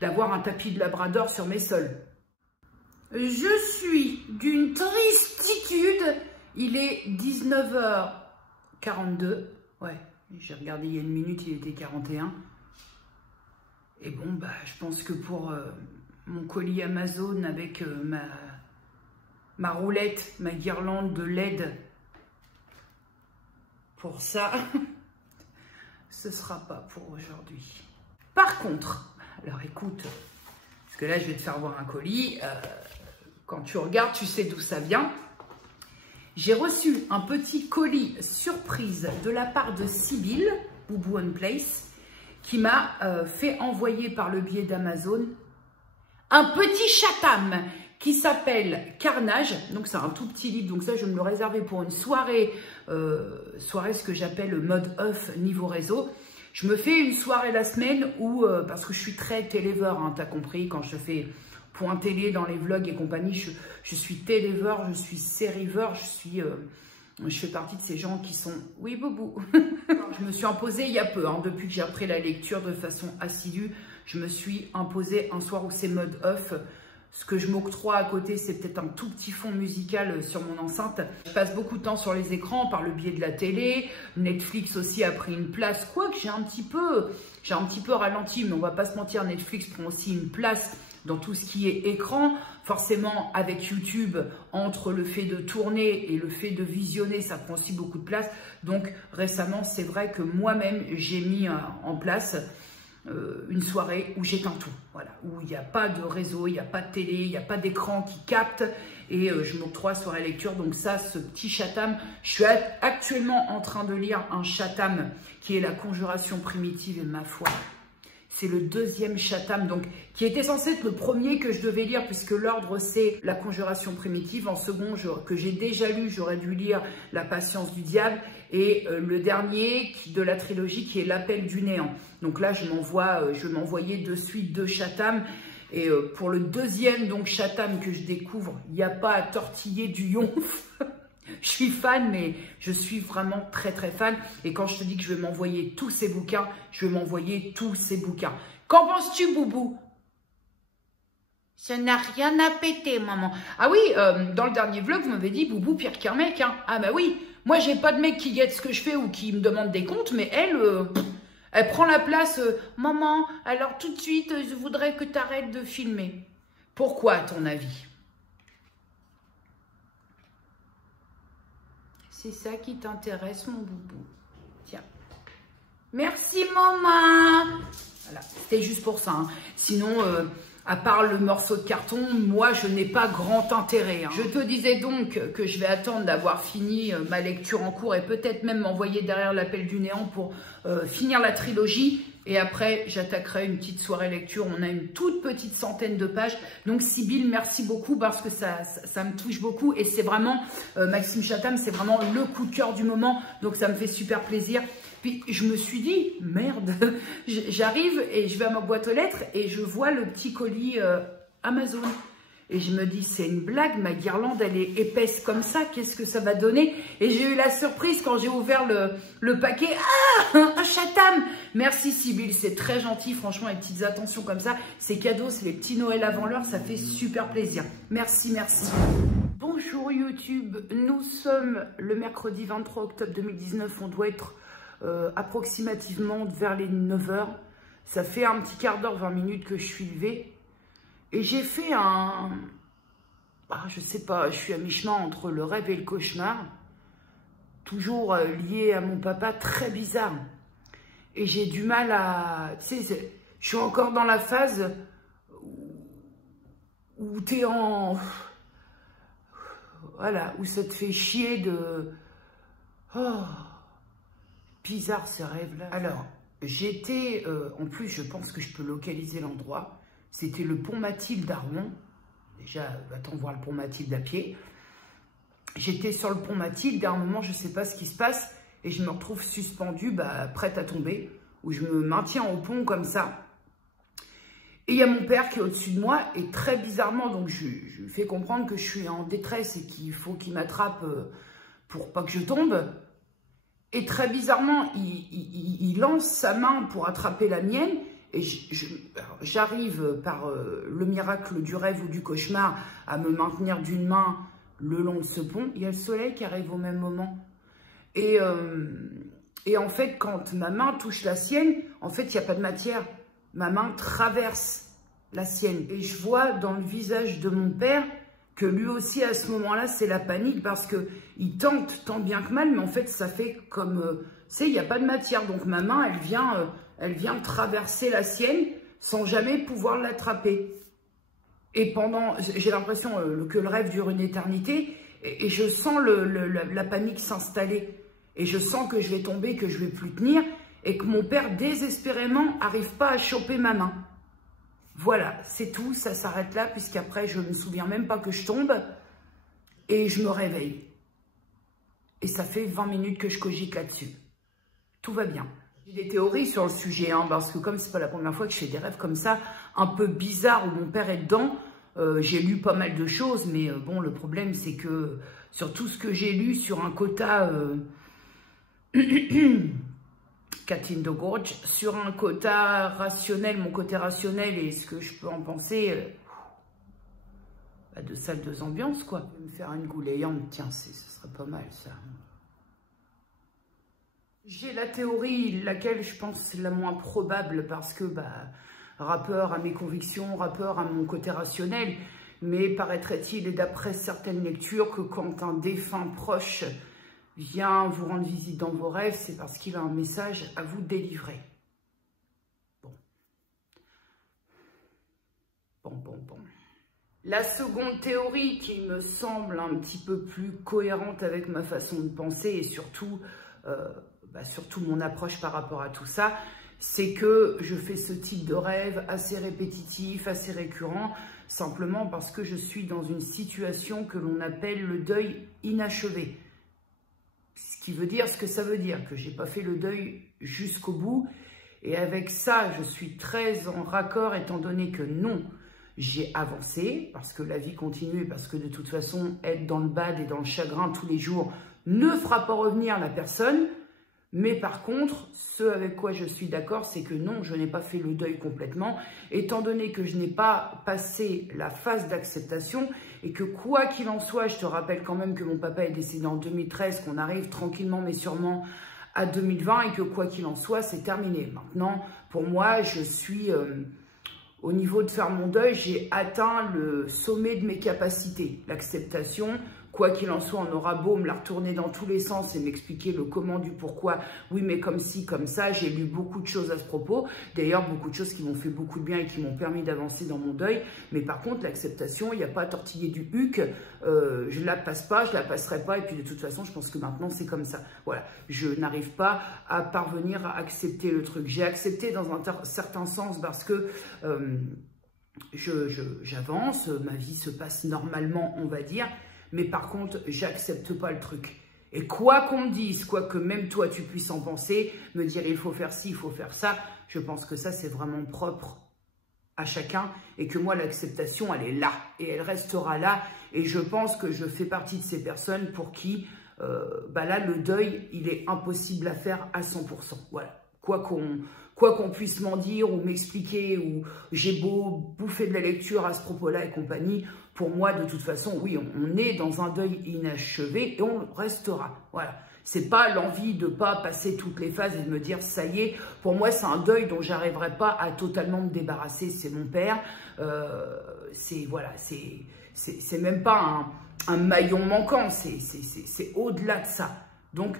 d'avoir un tapis de labrador sur mes sols. Je suis d'une tristitude, il est 19 h 42, ouais, j'ai regardé il y a 1 minute, il était 41. Et bon, bah, je pense que pour mon colis Amazon avec ma roulette, ma guirlande de LED pour ça, ce sera pas pour aujourd'hui. Par contre, alors écoute, parce que là je vais te faire voir un colis, quand tu regardes, tu sais d'où ça vient. J'ai reçu un petit colis surprise de la part de Sybille, Boubou on Place, qui m'a fait envoyer par le biais d'Amazon un petit chatham qui s'appelle Carnage. Donc c'est un tout petit livre, donc ça je me le réservais pour une soirée, ce que j'appelle mode off niveau réseau. Je me fais une soirée la semaine où, parce que je suis très télévore, hein, t'as compris, quand je fais point télé dans les vlogs et compagnie, je suis télévore, je suis sérivore, je fais partie de ces gens qui sont... Oui, Boubou. Je me suis imposée il y a peu, hein, depuis que j'ai appris la lecture de façon assidue, je me suis imposée un soir où c'est mode off. Ce que je m'octroie à côté, c'est peut-être un tout petit fond musical sur mon enceinte. Je passe beaucoup de temps sur les écrans par le biais de la télé. Netflix aussi a pris une place, quoique j'ai un petit peu ralenti, mais on va pas se mentir, Netflix prend aussi une place dans tout ce qui est écran. Forcément, avec YouTube, entre le fait de tourner et le fait de visionner, ça prend aussi beaucoup de place. Donc récemment, c'est vrai que moi-même, j'ai mis en place une soirée où j'éteins tout, voilà, où il n'y a pas de réseau, il n'y a pas de télé, il n'y a pas d'écran qui capte, et je m'octroie soirée lecture. Donc ça, ce petit chatham, je suis actuellement en train de lire un chatham qui est la Conjuration primitive, et ma foi, c'est le deuxième chatham, donc qui était censé être le premier que je devais lire, puisque l'ordre c'est la Conjuration primitive. En second, que j'ai déjà lu, j'aurais dû lire La Patience du diable, et le dernier de la trilogie qui est L'Appel du néant. Donc là, je vais m'envoyer de suite 2 chathams. Et pour le deuxième donc chatham que je découvre, il n'y a pas à tortiller du yonf. Je suis fan, mais je suis vraiment très très fan. Et quand je te dis que je vais m'envoyer tous ces bouquins, je vais m'envoyer tous ces bouquins. Qu'en penses-tu, Boubou? Ça n'a rien à péter, maman. Ah oui, dans le dernier vlog, vous m'avez dit, Boubou, pire qu'un mec. Hein. Ah bah oui, moi j'ai pas de mec qui guette ce que je fais ou qui me demande des comptes, mais elle prend la place. Maman, alors tout de suite, je voudrais que tu arrêtes de filmer. Pourquoi, à ton avis? C'est ça qui t'intéresse, mon Boubou. Tiens. Merci, maman. Voilà, c'était juste pour ça. Hein. Sinon, à part le morceau de carton, moi, je n'ai pas grand intérêt. Hein. Je te disais donc que je vais attendre d'avoir fini ma lecture en cours et peut-être même m'envoyer derrière l'Appel du néant pour finir la trilogie. Et après, j'attaquerai une petite soirée lecture. On a une toute petite centaine de pages. Donc, Sybille, merci beaucoup parce que ça me touche beaucoup. Et c'est vraiment, Maxime Chatham, c'est vraiment le coup de cœur du moment. Donc, ça me fait super plaisir. Puis, je me suis dit, merde, j'arrive et je vais à ma boîte aux lettres et je vois le petit colis Amazon. Et je me dis, c'est une blague, ma guirlande, elle est épaisse comme ça, qu'est-ce que ça va donner? Et j'ai eu la surprise quand j'ai ouvert le paquet. Ah, un chatham! Merci Sybille, c'est très gentil, franchement, les petites attentions comme ça, c'est cadeau, c'est les petits Noël avant l'heure, ça fait super plaisir. Merci, merci. Bonjour YouTube, nous sommes le mercredi 23 octobre 2019, on doit être approximativement vers les 9 h. Ça fait un petit quart d'heure, 20 minutes que je suis levée. Et j'ai fait je sais pas, je suis à mi-chemin entre le rêve et le cauchemar. Toujours lié à mon papa, très bizarre. Et j'ai du mal à... Tu sais, je suis encore dans la phase où t'es en... Voilà, où ça te fait chier de... Oh, bizarre ce rêve-là. Alors, j'étais... en plus, je pense que je peux localiser l'endroit. C'était le pont Mathilde à Rouen. Déjà, va-t-on voir le pont Mathilde à pied. J'étais sur le pont Mathilde, à un moment, je ne sais pas ce qui se passe, et je me retrouve suspendue, prête à tomber, où je me maintiens au pont comme ça. Et il y a mon père qui est au-dessus de moi, et très bizarrement, donc je lui fais comprendre que je suis en détresse et qu'il faut qu'il m'attrape pour pas que je tombe. Et très bizarrement, il lance sa main pour attraper la mienne, et j'arrive par le miracle du rêve ou du cauchemar à me maintenir d'une main le long de ce pont. Il y a le soleil qui arrive au même moment. Et en fait, quand ma main touche la sienne, en fait, il n'y a pas de matière. Ma main traverse la sienne. Et je vois dans le visage de mon père que lui aussi à ce moment-là c'est la panique parce que il tente tant bien que mal, mais en fait ça fait comme, tu sais, il n'y a pas de matière, donc ma main elle vient traverser la sienne sans jamais pouvoir l'attraper. Et j'ai l'impression que le rêve dure une éternité et je sens la panique s'installer et je sens que je vais tomber, que je vais plus tenir et que mon père désespérément n'arrive pas à choper ma main. Voilà, c'est tout, ça s'arrête là, puisqu'après, je ne me souviens même pas que je tombe et je me réveille. Et ça fait 20 minutes que je cogite là-dessus. Tout va bien. J'ai des théories sur le sujet, hein, parce que comme c'est pas la première fois que je fais des rêves comme ça, un peu bizarres, où mon père est dedans, j'ai lu pas mal de choses, mais bon, le problème, c'est que sur tout ce que j'ai lu, sur un quota... Catherine de Gorge, sur un quota rationnel, mon côté rationnel et ce que je peux en penser, de salles, deux ambiances, quoi. Me faire une goulayante, tiens, ce serait pas mal, ça. J'ai la théorie, laquelle je pense la moins probable, parce que, rappeur à mes convictions, rappeur à mon côté rationnel, mais paraîtrait-il, et d'après certaines lectures, que quand un défunt proche vient vous rendre visite dans vos rêves, c'est parce qu'il a un message à vous délivrer. Bon. La seconde théorie qui me semble un petit peu plus cohérente avec ma façon de penser et surtout, surtout mon approche par rapport à tout ça, c'est que je fais ce type de rêve assez répétitif, assez récurrent, simplement parce que je suis dans une situation que l'on appelle le deuil inachevé. Ce qui veut dire ce que ça veut dire, que j'ai pas fait le deuil jusqu'au bout. Et avec ça, je suis très en raccord, étant donné que non, j'ai avancé, parce que la vie continue, parce que de toute façon, être dans le bad et dans le chagrin tous les jours ne fera pas revenir la personne. Mais par contre, ce avec quoi je suis d'accord, c'est que non, je n'ai pas fait le deuil complètement, étant donné que je n'ai pas passé la phase d'acceptation et que quoi qu'il en soit, je te rappelle quand même que mon papa est décédé en 2013, qu'on arrive tranquillement mais sûrement à 2020 et que quoi qu'il en soit, c'est terminé. Maintenant, pour moi, je suis au niveau de faire mon deuil, j'ai atteint le sommet de mes capacités, l'acceptation. Quoi qu'il en soit, on aura beau me la retourner dans tous les sens et m'expliquer le comment du pourquoi. Oui, mais comme ci, comme ça. J'ai lu beaucoup de choses à ce propos. D'ailleurs, beaucoup de choses qui m'ont fait beaucoup de bien et qui m'ont permis d'avancer dans mon deuil. Mais par contre, l'acceptation, il n'y a pas à tortiller du huc. Je la passe pas, je la passerai pas. Et puis de toute façon, je pense que maintenant, c'est comme ça. Voilà. Je n'arrive pas à parvenir à accepter le truc. J'ai accepté dans un certain sens parce que j'avance. Ma vie se passe normalement, on va dire. Mais par contre, j'accepte pas le truc. Et quoi qu'on me dise, quoi que même toi tu puisses en penser, me dire il faut faire ci, il faut faire ça, je pense que ça c'est vraiment propre à chacun et que moi l'acceptation elle est là et elle restera là. Et je pense que je fais partie de ces personnes pour qui là le deuil il est impossible à faire à 100%. Voilà. Quoi qu'on puisse m'en dire ou m'expliquer, ou j'ai beau bouffer de la lecture à ce propos-là et compagnie, pour moi, de toute façon, oui, on est dans un deuil inachevé et on restera. Voilà. C'est pas l'envie de pas passer toutes les phases et de me dire, ça y est, pour moi, c'est un deuil dont j'arriverai pas à totalement me débarrasser. C'est mon père. C'est même pas un maillon manquant. C'est au-delà de ça. Donc,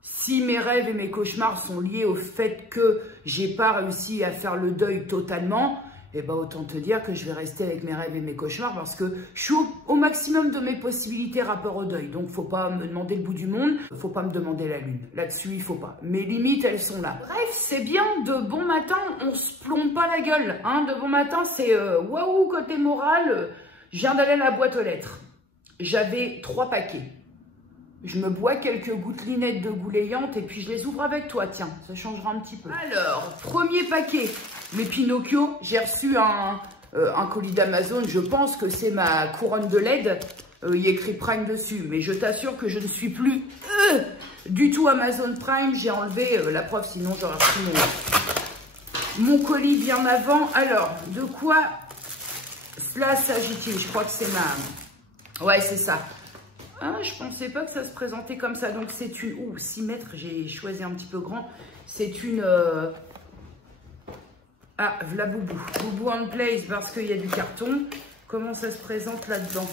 si mes rêves et mes cauchemars sont liés au fait que j'ai pas réussi à faire le deuil totalement, eh ben autant te dire que je vais rester avec mes rêves et mes cauchemars parce que je suis au maximum de mes possibilités rapport au deuil. Donc, faut pas me demander le bout du monde, faut pas me demander la lune. Là-dessus, il faut pas. Mes limites, elles sont là. Bref, c'est bien, de bon matin, on se plombe pas la gueule. Hein. De bon matin, c'est waouh, côté moral, je viens d'aller à la boîte aux lettres. J'avais 3 paquets. Je me bois quelques gouttelinettes de goulayante et puis je les ouvre avec toi, tiens, ça changera un petit peu. Alors, premier paquet, mes Pinocchio, j'ai reçu un colis d'Amazon, je pense que c'est ma couronne de LED, il y a écrit Prime dessus, mais je t'assure que je ne suis plus du tout Amazon Prime, j'ai enlevé la preuve, sinon j'aurais reçu mon colis bien avant. Alors, de quoi cela s'agit-il? Je crois que c'est ma... Ouais, c'est ça. Ah, je pensais pas que ça se présentait comme ça. Donc, c'est une... Ouh, 6 mètres, j'ai choisi un petit peu grand. C'est une... Ah, v'là Boubou. Boubou on place parce qu'il y a du carton. Comment ça se présente là-dedans?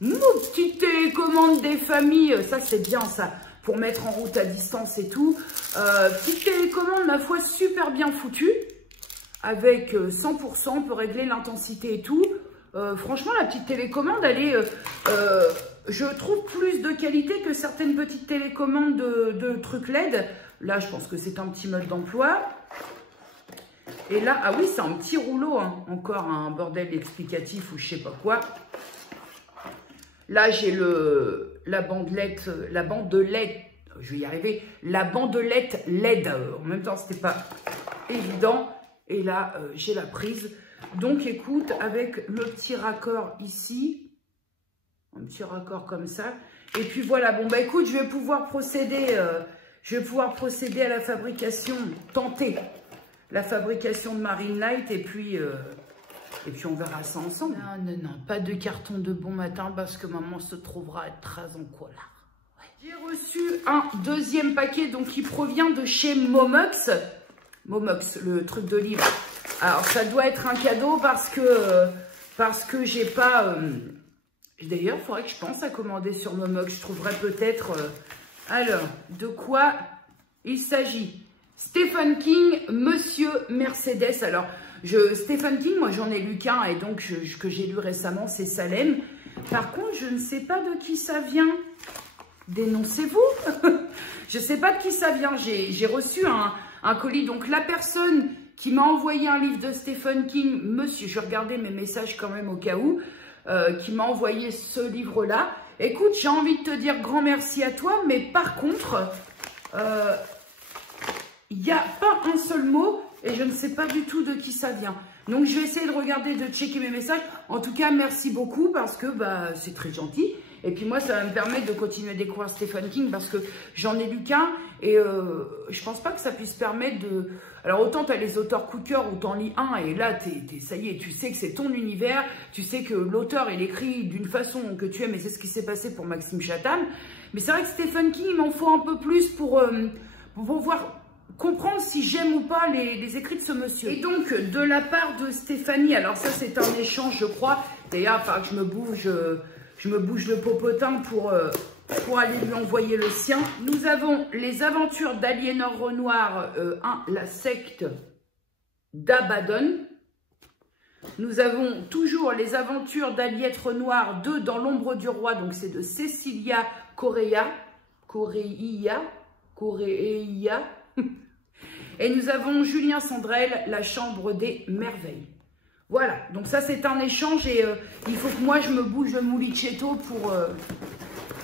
Nos petites télécommandes des familles, ça c'est bien ça, pour mettre en route à distance et tout. Petite télécommande, ma foi, super bien foutue. Avec 100%, on peut régler l'intensité et tout. Franchement, la petite télécommande, elle est, je trouve, plus de qualité que certaines petites télécommandes de trucs LED. Là, je pense que c'est un petit mode d'emploi. Et là, ah oui, c'est un petit rouleau, hein. Encore un bordel explicatif ou je sais pas quoi. Là, j'ai la bandelette, je vais y arriver, la bandelette LED. En même temps, c'était pas évident. Et là, j'ai la prise. Donc, écoute, avec le petit raccord ici, un petit raccord comme ça. Et puis voilà, bon, bah écoute, je vais pouvoir procéder à la fabrication, tenter la fabrication de Marine Light. Et puis on verra ça ensemble. Non, pas de carton de bon matin parce que maman se trouvera très en colère. Ouais. J'ai reçu un deuxième paquet, donc qui provient de chez Momox. Momox, le truc de livre. Alors, ça doit être un cadeau parce que j'ai pas... D'ailleurs, il faudrait que je pense à commander sur Momox. Je trouverais peut-être... Alors, de quoi il s'agit? Stephen King, Monsieur Mercedes. Alors, Stephen King, moi, j'en ai lu qu'un et donc que j'ai lu récemment, c'est Salem. Par contre, je ne sais pas de qui ça vient. Dénoncez-vous. Je ne sais pas de qui ça vient. J'ai reçu un colis. Donc, la personne qui m'a envoyé un livre de Stephen King, monsieur, je regardais mes messages quand même au cas où, qui m'a envoyé ce livre-là. Écoute, j'ai envie de te dire grand merci à toi, mais par contre, il n'y a pas un seul mot et je ne sais pas du tout de qui ça vient. Donc, je vais essayer de regarder, de checker mes messages. En tout cas, merci beaucoup parce que bah, c'est très gentil. Et puis moi, ça va me permettre de continuer à découvrir Stephen King parce que j'en ai lu qu'un et je pense pas que ça puisse permettre de... Alors autant tu as les auteurs coup de cœur où tu en lis un et là, ça y est, tu sais que c'est ton univers, tu sais que l'auteur, il écrit d'une façon que tu aimes et c'est ce qui s'est passé pour Maxime Chatham. Mais c'est vrai que Stephen King, il m'en faut un peu plus pour voir... comprendre si j'aime ou pas les écrits de ce monsieur. Et donc, de la part de Stéphanie, alors ça, c'est un échange, je crois. D'ailleurs, il va falloir que je me bouge le popotin pour aller lui envoyer le sien. Nous avons les aventures d'Aliénor Renoir 1, la secte d'Abaddon. Nous avons toujours les aventures d'Aliette Renoir 2, dans l'ombre du roi. Donc, c'est de Cécilia Correia. Et nous avons Julien Sandrel, La Chambre des Merveilles. Voilà, donc ça c'est un échange et il faut que moi je me bouge le moulichetto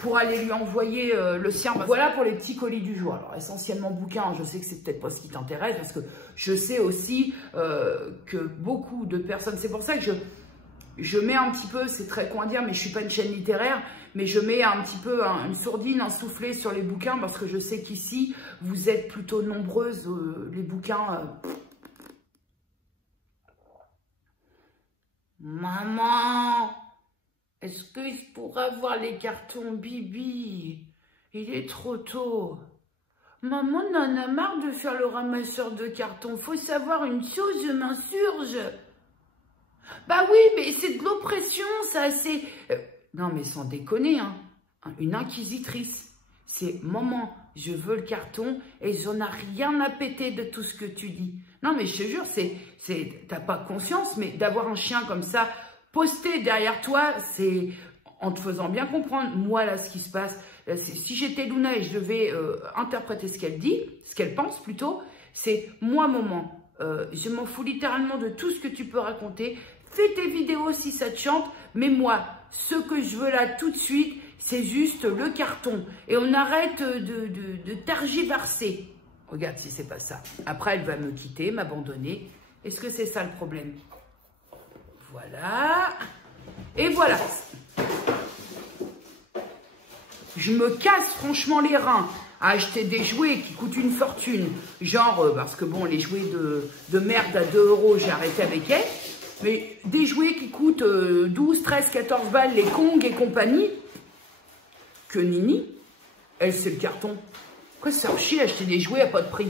pour aller lui envoyer le sien. Voilà pour les petits colis du jour. Alors essentiellement bouquins, je sais que c'est peut-être pas ce qui t'intéresse parce que je sais aussi que beaucoup de personnes, c'est pour ça que je mets un petit peu, c'est très con à dire, mais je suis pas une chaîne littéraire, mais je mets un petit peu une sourdine, un soufflet sur les bouquins parce que je sais qu'ici, vous êtes plutôt nombreuses, les bouquins. Maman, est-ce que je pourrais avoir les cartons Bibi? Il est trop tôt. Maman en a marre de faire le ramasseur de cartons. Faut savoir une chose, je m'insurge. Bah oui, mais c'est de l'oppression, ça, c'est... Non, mais sans déconner, hein. Une inquisitrice. C'est, maman, je veux le carton et j'en ai rien à péter de tout ce que tu dis. Non, mais je te jure, t'as pas conscience, mais d'avoir un chien comme ça, posté derrière toi, c'est... En te faisant bien comprendre, moi, là, ce qui se passe, si j'étais Luna et je devais interpréter ce qu'elle dit, ce qu'elle pense plutôt, c'est, moi, maman, je m'en fous littéralement de tout ce que tu peux raconter. Fais tes vidéos si ça te chante, mais moi, ce que je veux là tout de suite, c'est juste le carton. Et on arrête de tergiverser. Regarde si c'est pas ça. Après, elle va me quitter, m'abandonner. Est-ce que c'est ça le problème? Voilà. Et voilà. Je me casse franchement les reins à acheter des jouets qui coûtent une fortune. Genre, parce que bon, les jouets de merde à 2 €, j'ai arrêté avec elle. Mais des jouets qui coûtent 12, 13, 14 balles, les Kong et compagnie, que Nini, elle, c'est le carton. Quoi, ça fait chier acheter des jouets à pas de prix.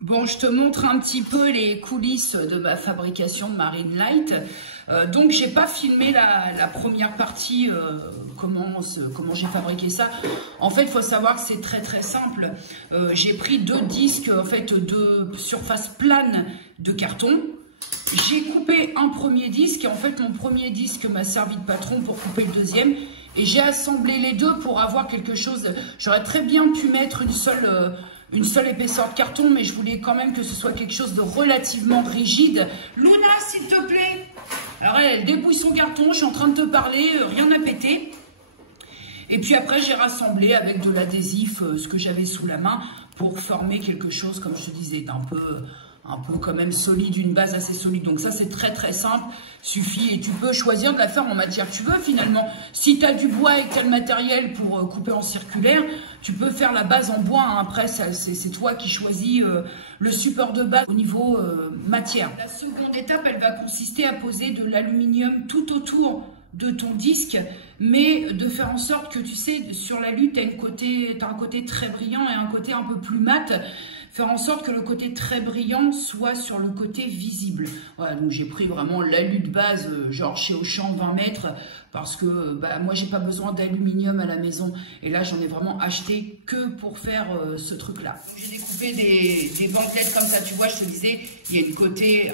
Bon, je te montre un petit peu les coulisses de ma fabrication de ma ring light. Donc, j'ai pas filmé la première partie, comment j'ai fabriqué ça. En fait, il faut savoir que c'est très très simple. J'ai pris 2 disques, en fait, de surface plane de carton. J'ai coupé un premier disque et en fait, mon premier disque m'a servi de patron pour couper le deuxième. Et j'ai assemblé les deux pour avoir quelque chose. J'aurais très bien pu mettre une seule épaisseur de carton, mais je voulais quand même que ce soit quelque chose de relativement rigide. Luna, s'il te plaît. Alors elle dépouille son carton, je suis en train de te parler, rien n'a pété. Et puis après, j'ai rassemblé avec de l'adhésif ce que j'avais sous la main pour former quelque chose, comme je te disais, un peu quand même solide, une base assez solide. Donc ça, c'est très très simple, suffit. Et tu peux choisir de la faire en matière que tu veux finalement. Si tu as du bois et que tu as le matériel pour couper en circulaire, tu peux faire la base en bois. Hein. Après, c'est toi qui choisis le support de base au niveau matière. La seconde étape, elle va consister à poser de l'aluminium tout autour de ton disque, mais de faire en sorte que, tu sais, sur l'alu, tu as un côté très brillant et un côté un peu plus mat. Faire en sorte que le côté très brillant soit sur le côté visible. Voilà, donc j'ai pris vraiment l'alu de base, genre chez Auchan 20 mètres, parce que moi j'ai pas besoin d'aluminium à la maison. Et là j'en ai vraiment acheté que pour faire ce truc-là. J'ai découpé des bandelettes comme ça, tu vois, je te disais, il y a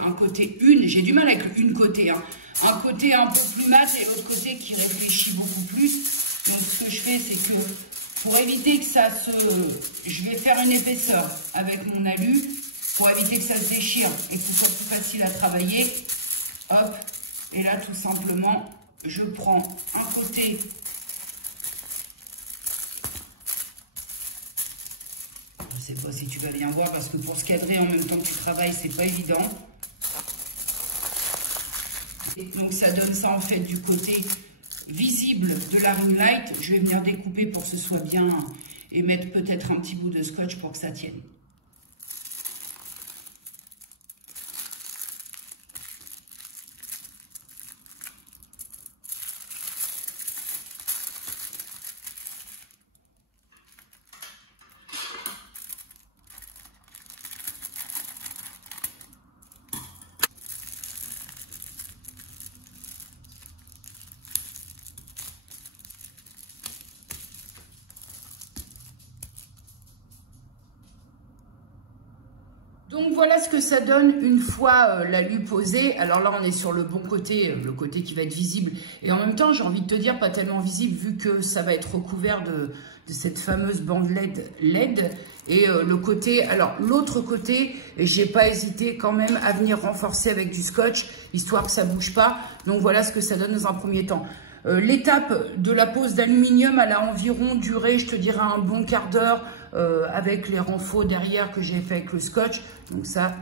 un côté une, j'ai du mal avec une côté, hein. Un côté un peu plus mat et l'autre côté qui réfléchit beaucoup plus. Donc ce que je fais, c'est que pour éviter que ça je vais faire une épaisseur avec mon alu pour éviter que ça se déchire et que ce soit plus facile à travailler. Hop, et là tout simplement, je prends un côté. Je sais pas si tu vas bien voir parce que pour se cadrer en même temps que tu travailles, c'est pas évident. Et donc ça donne ça en fait du côté visible de la ring light. Je vais venir découper pour que ce soit bien et mettre peut-être un petit bout de scotch pour que ça tienne. Donc voilà ce que ça donne une fois l'alu posé. Alors là, on est sur le bon côté, le côté qui va être visible. Et en même temps, j'ai envie de te dire, pas tellement visible, vu que ça va être recouvert de cette fameuse bandelette LED. Et le côté, alors l'autre côté, j'ai pas hésité quand même à venir renforcer avec du scotch, histoire que ça bouge pas. Donc voilà ce que ça donne dans un premier temps. L'étape de la pose d'aluminium, elle a environ duré, je te dirais, un bon quart d'heure avec les renforts derrière que j'ai fait avec le scotch. Donc ça,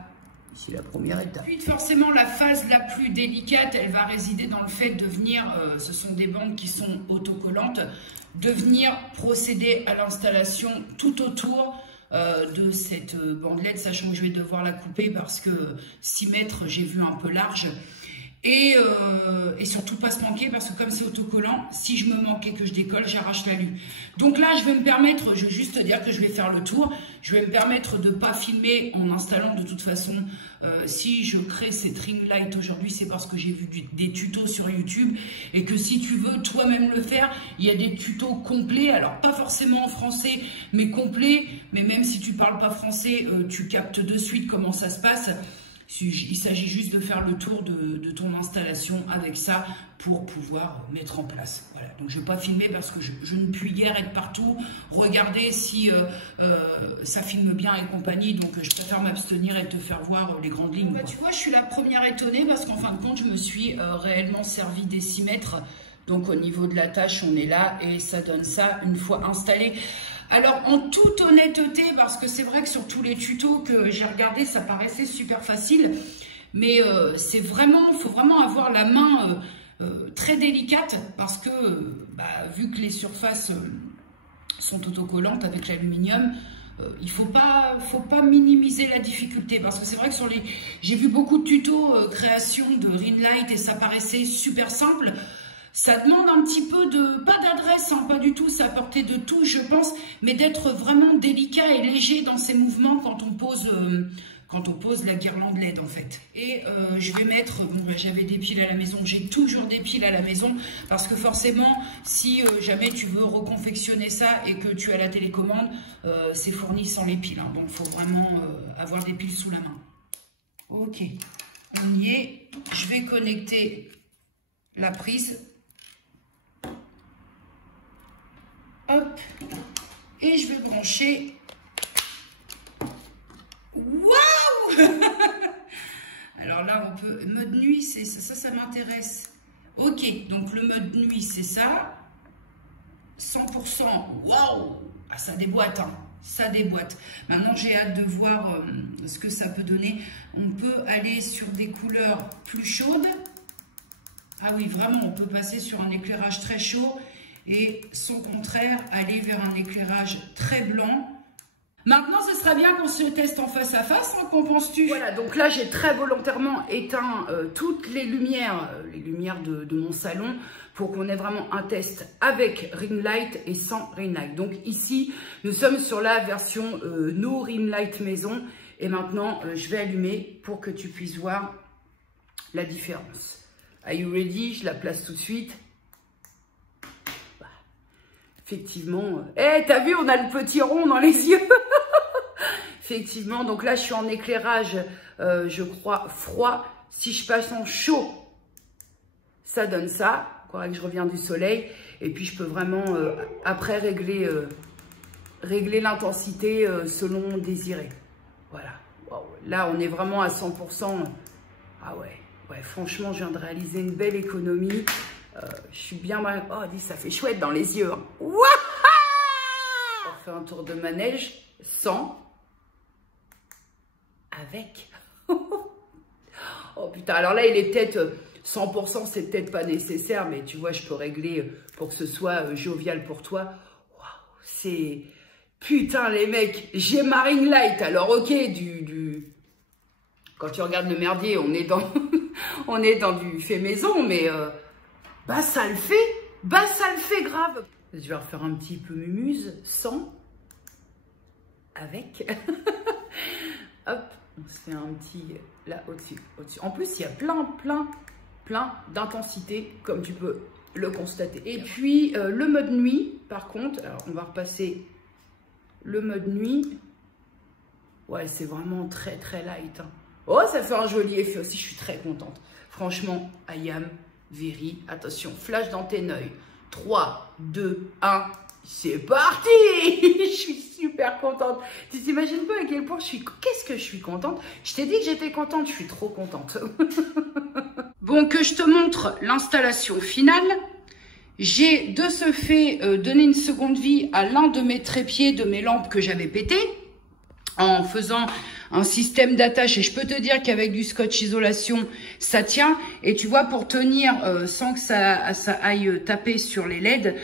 c'est la première étape. Puis forcément, la phase la plus délicate, elle va résider dans le fait de venir, ce sont des bandes qui sont autocollantes, de venir procéder à l'installation tout autour de cette bandelette, sachant que je vais devoir la couper parce que 6 mètres, j'ai vu un peu large. Et surtout pas se manquer parce que comme c'est autocollant, si je me manque et que je décolle, j'arrache l'alu. Donc là, je vais me permettre, je vais juste te dire que je vais faire le tour. Je vais me permettre de ne pas filmer en installant de toute façon. Si je crée cette ring light aujourd'hui, c'est parce que j'ai vu des tutos sur YouTube. Et que si tu veux toi-même le faire, il y a des tutos complets. Alors pas forcément en français, mais complets. Mais même si tu parles pas français, tu captes de suite comment ça se passe. Il s'agit juste de faire le tour de ton installation avec ça pour pouvoir mettre en place. Voilà. Donc je ne vais pas filmer parce que je ne puis guère être partout. Regardez si ça filme bien et compagnie. Donc je préfère m'abstenir et te faire voir les grandes lignes. Bah, tu vois, je suis la première étonnée parce qu'en fin de compte, je me suis réellement servi des 6 mètres. Donc au niveau de la tâche, on est là et ça donne ça une fois installé. Alors, en toute honnêteté, parce que c'est vrai que sur tous les tutos que j'ai regardés, ça paraissait super facile, mais c'est vraiment, il faut vraiment avoir la main très délicate, parce que vu que les surfaces sont autocollantes avec l'aluminium, il faut pas minimiser la difficulté, parce que c'est vrai que j'ai vu beaucoup de tutos création de ring light et ça paraissait super simple. Ça demande un petit peu de, pas d'adresse, hein, pas du tout, c'est à portée de touche, je pense, mais d'être vraiment délicat et léger dans ses mouvements quand on pose la guirlande LED en fait. Et je vais mettre, bon j'avais des piles à la maison, j'ai toujours des piles à la maison, parce que forcément, si jamais tu veux reconfectionner ça et que tu as la télécommande, c'est fourni sans les piles, hein, donc il faut vraiment avoir des piles sous la main. Ok, on y est, je vais connecter la prise. Hop, et je vais brancher. Waouh! Alors là, on peut... Mode nuit, c'est ça m'intéresse. Ok, donc le mode nuit, c'est ça. 100%. Waouh! Ah, ça déboîte, hein. Ça déboîte. Maintenant, j'ai hâte de voir ce que ça peut donner. On peut aller sur des couleurs plus chaudes. Ah oui, vraiment, on peut passer sur un éclairage très chaud et son contraire, aller vers un éclairage très blanc. Maintenant, ce serait bien qu'on se teste en face à face, hein, qu'en penses-tu? Voilà, donc là, j'ai très volontairement éteint toutes les lumières de mon salon pour qu'on ait vraiment un test avec ring light et sans ring light. Donc ici, nous sommes sur la version no ring light maison. Et maintenant, je vais allumer pour que tu puisses voir la différence. Are you ready? Je la place tout de suite. Effectivement, t'as vu, on a le petit rond dans les yeux. Effectivement, donc là, je suis en éclairage, je crois, froid. Si je passe en chaud, ça donne ça. Il faudrait que je revienne du soleil. Et puis, je peux vraiment, après, régler l'intensité selon désiré. Voilà. Wow. Là, on est vraiment à 100%. Ah ouais, franchement, je viens de réaliser une belle économie. Je suis bien mal. Oh, dis, ça fait chouette dans les yeux. Hein. On fait un tour de manège sans, avec. Oh putain, alors là, il est peut-être 100%, c'est peut-être pas nécessaire, mais tu vois, je peux régler pour que ce soit jovial pour toi. Waouh, c'est. Putain, les mecs, j'ai ma ring light. Alors, ok, quand tu regardes le merdier, on est dans, on est dans du fait maison, mais. Bah ça le fait grave. Je vais refaire un petit peu mumuse, sans, avec. Hop, on se fait un petit, là, au-dessus. En plus, il y a plein d'intensité, comme tu peux le constater. Et puis, le mode nuit, par contre, alors on va repasser le mode nuit. Ouais, c'est vraiment très light. Hein. Oh, ça fait un joli effet aussi, je suis très contente. Franchement, I am very. Attention, flash dans tes œils. 3, 2, 1, c'est parti. Je suis super contente. Tu t'imagines pas à quel point je suis... Qu'est-ce que je suis contente? Je t'ai dit que j'étais contente, je suis trop contente. Bon, que je te montre l'installation finale. J'ai de ce fait donné une seconde vie à l'un de mes trépieds de mes lampes que j'avais pété, en faisant un système d'attache, et je peux te dire qu'avec du scotch isolation, ça tient. Et tu vois, pour tenir sans que ça aille taper sur les LED,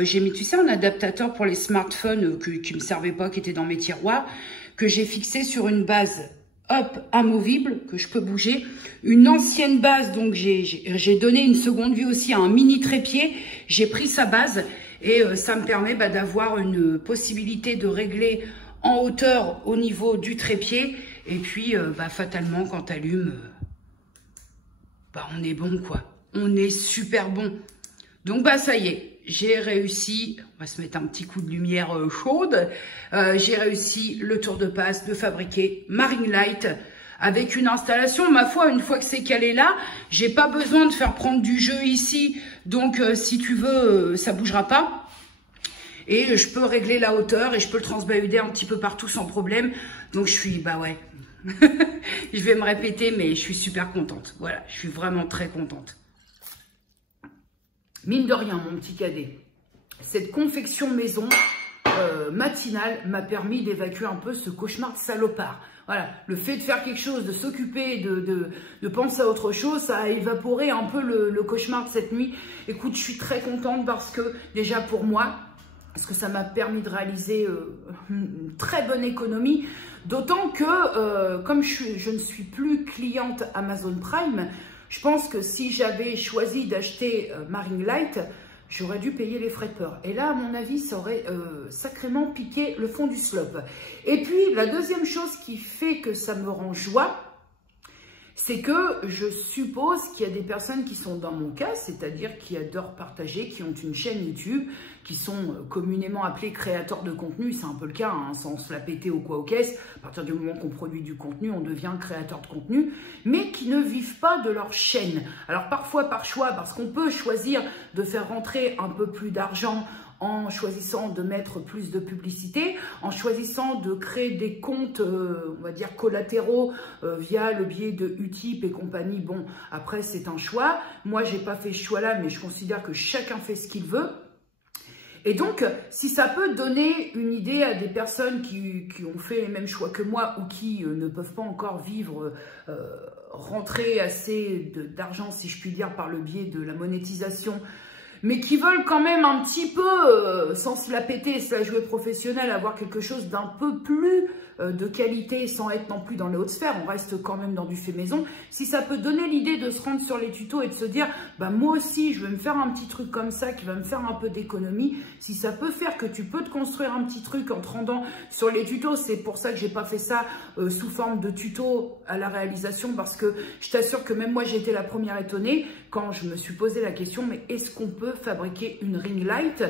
j'ai mis, tu sais, un adaptateur pour les smartphones qui me servait pas, qui était dans mes tiroirs, que j'ai fixé sur une base, hop, amovible, que je peux bouger. Une ancienne base, donc j'ai donné une seconde vie aussi à un mini trépied. J'ai pris sa base et ça me permet d'avoir une possibilité de régler en hauteur au niveau du trépied, et puis fatalement quand tu allumes, on est bon quoi, on est super bon. Donc ça y est, j'ai réussi, on va se mettre un petit coup de lumière chaude, j'ai réussi le tour de passe de fabriquer ma ring light avec une installation, ma foi, une fois que c'est calé là, j'ai pas besoin de faire prendre du jeu ici, donc si tu veux, ça bougera pas. Et je peux régler la hauteur et je peux le transbahuder un petit peu partout sans problème. Donc je suis, ouais, je vais me répéter, mais je suis super contente. Voilà, je suis vraiment très contente. Mine de rien, mon petit cadet, cette confection maison matinale m'a permis d'évacuer un peu ce cauchemar de salopard. Voilà, le fait de faire quelque chose, de s'occuper, de penser à autre chose, ça a évaporé un peu le cauchemar de cette nuit. Écoute, je suis très contente parce que déjà pour moi, parce que ça m'a permis de réaliser une très bonne économie, d'autant que comme je ne suis plus cliente Amazon Prime, Je pense que si j'avais choisi d'acheter ma ring light, j'aurais dû payer les frais de port. Et là, à mon avis, ça aurait sacrément piqué le fond du slop. Et puis, la deuxième chose qui fait que ça me rend joie, c'est que je suppose qu'il y a des personnes qui sont dans mon cas, c'est-à-dire qui adorent partager, qui ont une chaîne YouTube, qui sont communément appelés créateurs de contenu. C'est un peu le cas, hein, sans se la péter au quoi aux caisses. À partir du moment qu'on produit du contenu, on devient créateur de contenu, mais qui ne vivent pas de leur chaîne. Alors parfois par choix, parce qu'on peut choisir de faire rentrer un peu plus d'argent en choisissant de mettre plus de publicité, en choisissant de créer des comptes, on va dire, collatéraux via le biais de Utip et compagnie. Bon, après, c'est un choix. Moi, j'ai pas fait ce choix-là, mais je considère que chacun fait ce qu'il veut. Et donc, si ça peut donner une idée à des personnes qui ont fait les mêmes choix que moi ou qui ne peuvent pas encore vivre, rentrer assez d'argent, si je puis dire, par le biais de la monétisation, mais qui veulent quand même un petit peu, sans se la péter, se la jouer professionnelle, avoir quelque chose d'un peu plus de qualité sans être non plus dans les hautes sphères, on reste quand même dans du fait maison. Si ça peut donner l'idée de se rendre sur les tutos et de se dire, bah moi aussi je vais me faire un petit truc comme ça qui va me faire un peu d'économie, si ça peut faire que tu peux te construire un petit truc en te rendant sur les tutos, c'est pour ça que j'ai pas fait ça sous forme de tuto à la réalisation, parce que je t'assure que même moi j'ai été la première étonnée quand je me suis posé la question, mais est-ce qu'on peut fabriquer une ring light?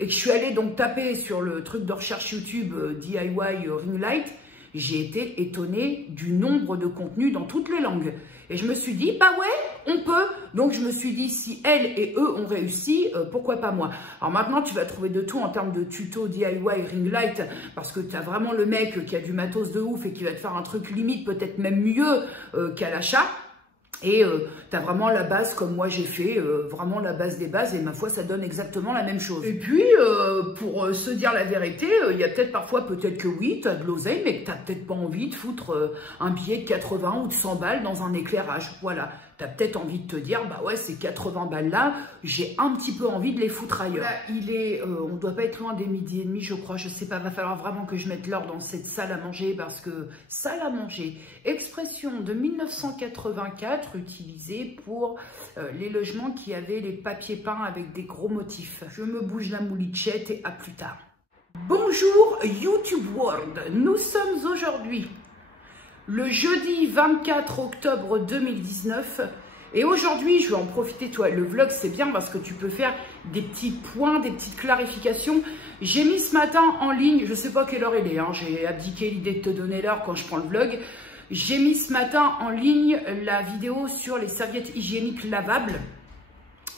Et que je suis allée donc taper sur le truc de recherche YouTube DIY ring light, j'ai été étonnée du nombre de contenus dans toutes les langues. Et je me suis dit, bah ouais, on peut. Donc je me suis dit, si elles et eux ont réussi, pourquoi pas moi? Alors maintenant, tu vas trouver de tout en termes de tuto DIY ring light, parce que tu as vraiment le mec qui a du matos de ouf et qui va te faire un truc limite, peut-être même mieux qu'à l'achat. Et tu as vraiment la base comme moi j'ai fait, vraiment la base des bases, et ma foi ça donne exactement la même chose. Et puis pour se dire la vérité, il y a peut-être parfois, peut-être que oui, tu as de l'oseille, mais que tu n'as peut-être pas envie de foutre un billet de 80 ou de 100 balles dans un éclairage. Voilà, tu as peut-être envie de te dire, bah ouais, ces 80 balles là, j'ai un petit peu envie de les foutre ailleurs. Là, il est, on doit pas être loin des 12h30 je crois, je sais pas, va falloir vraiment que je mette l'heure dans cette salle à manger, parce que salle à manger, expression de 1984 utilisée pour les logements qui avaient les papiers peints avec des gros motifs. Je me bouge la moulichette et à plus tard. Bonjour YouTube World, nous sommes aujourd'hui le jeudi 24 octobre 2019 et aujourd'hui je vais en profiter, toi le vlog c'est bien parce que tu peux faire des petits points, des petites clarifications. J'ai mis ce matin en ligne, je sais pas quelle heure il est, hein, j'ai abdiqué l'idée de te donner l'heure quand je prends le vlog. J'ai mis ce matin en ligne la vidéo sur les serviettes hygiéniques lavables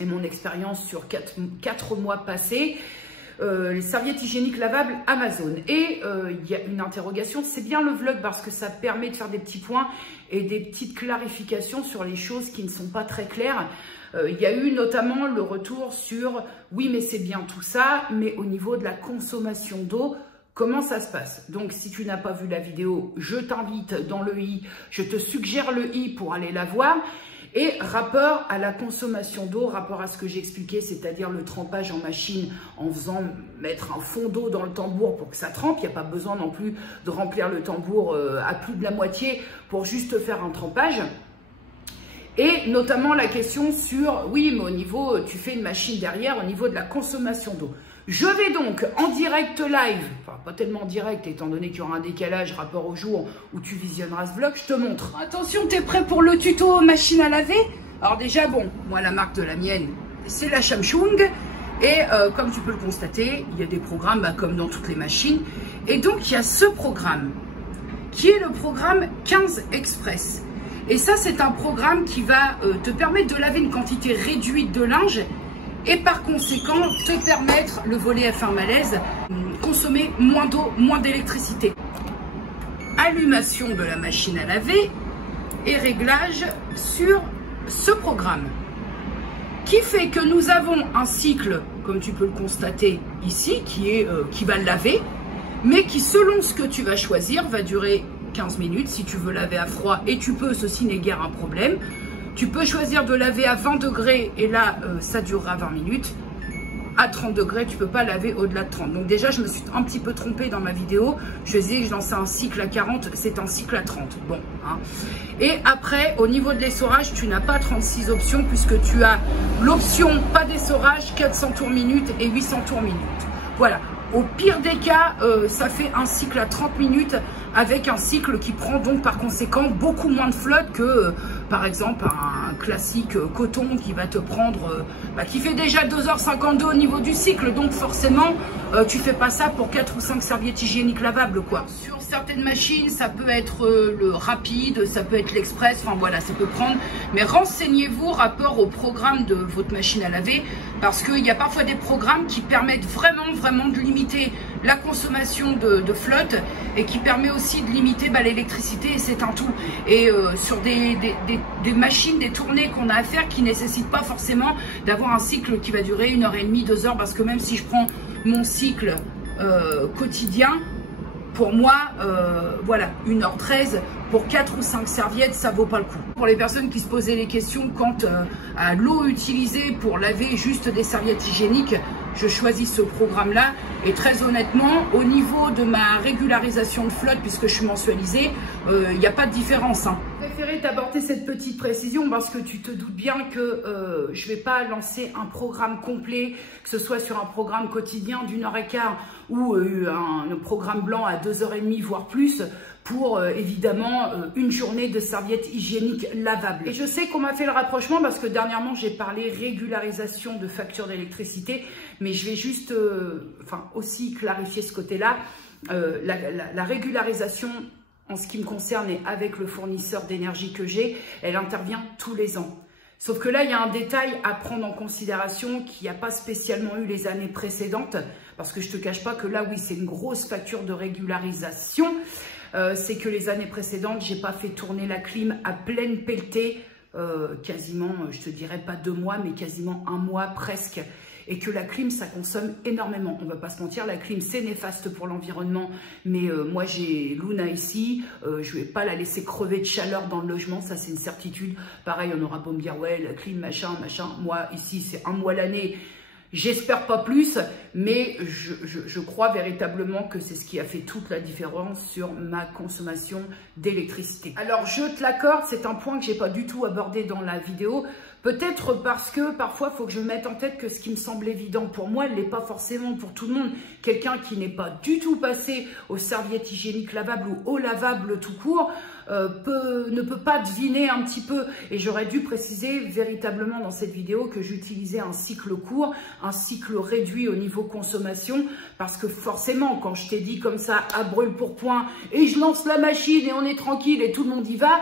et mon expérience sur 4 mois passés. Les serviettes hygiéniques lavables Amazon. Et il y a une interrogation, c'est bien le vlog parce que ça permet de faire des petits points et des petites clarifications sur les choses qui ne sont pas très claires. Il y a eu notamment le retour sur, oui mais c'est bien tout ça, mais au niveau de la consommation d'eau, comment ça se passe? Donc, si tu n'as pas vu la vidéo, je t'invite dans le i, je te suggère le i pour aller la voir. Et rapport à la consommation d'eau, rapport à ce que j'ai expliqué, c'est-à-dire le trempage en machine en faisant mettre un fond d'eau dans le tambour pour que ça trempe. Il n'y a pas besoin non plus de remplir le tambour à plus de la moitié pour juste faire un trempage. Et notamment la question sur, oui, mais au niveau, tu fais une machine derrière, au niveau de la consommation d'eau. Je vais donc en direct live, enfin pas tellement en direct étant donné qu'il y aura un décalage rapport au jour où tu visionneras ce vlog, je te montre. Attention, t'es prêt pour le tuto machine à laver? Alors déjà, bon, moi la marque de la mienne, c'est la Samsung. Et comme tu peux le constater, il y a des programmes comme dans toutes les machines. Et donc il y a ce programme qui est le programme 15 Express. Et ça, c'est un programme qui va te permettre de laver une quantité réduite de linge et par conséquent te permettre, le volet F1 malaise, consommer moins d'eau, moins d'électricité. Allumation de la machine à laver et réglage sur ce programme qui fait que nous avons un cycle, comme tu peux le constater ici, qui va laver, mais qui selon ce que tu vas choisir va durer 15 minutes si tu veux laver à froid, et tu peux, ceci n'est guère un problème. Tu peux choisir de laver à 20 degrés et là ça durera 20 minutes. à 30 degrés, tu peux pas laver au-delà de 30. Donc déjà, je me suis un petit peu trompée dans ma vidéo. Je disais que je lançais un cycle à 40, c'est un cycle à 30. Bon, hein. Et après, au niveau de l'essorage, tu n'as pas 36 options puisque tu as l'option pas d'essorage, 400 tours minute et 800 tours minute. Voilà. Au pire des cas, ça fait un cycle à 30 minutes avec un cycle qui prend donc par conséquent beaucoup moins de flotte que par exemple un classique coton qui va te prendre, qui fait déjà 2h52 au niveau du cycle. Donc forcément, tu fais pas ça pour 4 ou 5 serviettes hygiéniques lavables, quoi. Sur certaines machines, ça peut être le rapide, ça peut être l'express, enfin voilà, ça peut prendre. Mais renseignez-vous rapport au programme de votre machine à laver parce qu'il y a parfois des programmes qui permettent vraiment de limiter la consommation de flotte et qui permet aussi de limiter l'électricité, et c'est un tout. Et sur des machines, des tournées qu'on a à faire qui ne nécessitent pas forcément d'avoir un cycle qui va durer 1h30, 2 heures, parce que même si je prends mon cycle quotidien, pour moi, voilà, 1h13 pour 4 ou 5 serviettes, ça vaut pas le coup. Pour les personnes qui se posaient les questions quant à l'eau utilisée pour laver juste des serviettes hygiéniques, je choisis ce programme-là. Et très honnêtement, au niveau de ma régularisation de flotte, puisque je suis mensualisée, il n'y a pas de différence. Hein. J'ai préféré t'apporter cette petite précision parce que tu te doutes bien que je ne vais pas lancer un programme complet, que ce soit sur un programme quotidien d'1h15 ou un programme blanc à 2h30 voire plus, pour évidemment une journée de serviettes hygiéniques lavables. Et je sais qu'on m'a fait le rapprochement parce que dernièrement j'ai parlé régularisation de facture d'électricité, mais je vais juste aussi clarifier ce côté-là. La régularisation en ce qui me concerne et avec le fournisseur d'énergie que j'ai, elle intervient tous les ans. Sauf que là, il y a un détail à prendre en considération qui n'a pas spécialement eu les années précédentes, parce que je ne te cache pas que là, oui, c'est une grosse facture de régularisation. C'est que les années précédentes, j'ai pas fait tourner la clim à pleine pelletée, quasiment, je te dirais pas 2 mois, mais quasiment 1 mois presque. Et que la clim, ça consomme énormément. On va pas se mentir, la clim, c'est néfaste pour l'environnement. Mais moi, j'ai Luna ici. Je vais pas la laisser crever de chaleur dans le logement. Ça, c'est une certitude. Pareil, on aura beau me dire, ouais, la clim, machin. Moi, ici, c'est 1 mois l'année. J'espère pas plus, mais je crois véritablement que c'est ce qui a fait toute la différence sur ma consommation d'électricité. Alors, je te l'accorde, c'est un point que j'ai pas du tout abordé dans la vidéo. Peut-être parce que parfois, il faut que je me mette en tête que ce qui me semble évident pour moi ne l'est pas forcément pour tout le monde. Quelqu'un qui n'est pas du tout passé aux serviettes hygiéniques lavables ou au lavable tout court ne peut pas deviner un petit peu. Et j'aurais dû préciser véritablement dans cette vidéo que j'utilisais un cycle court, un cycle réduit au niveau consommation, parce que forcément, quand je t'ai dit comme ça, à brûle-pourpoint, et je lance la machine et on est tranquille et tout le monde y va,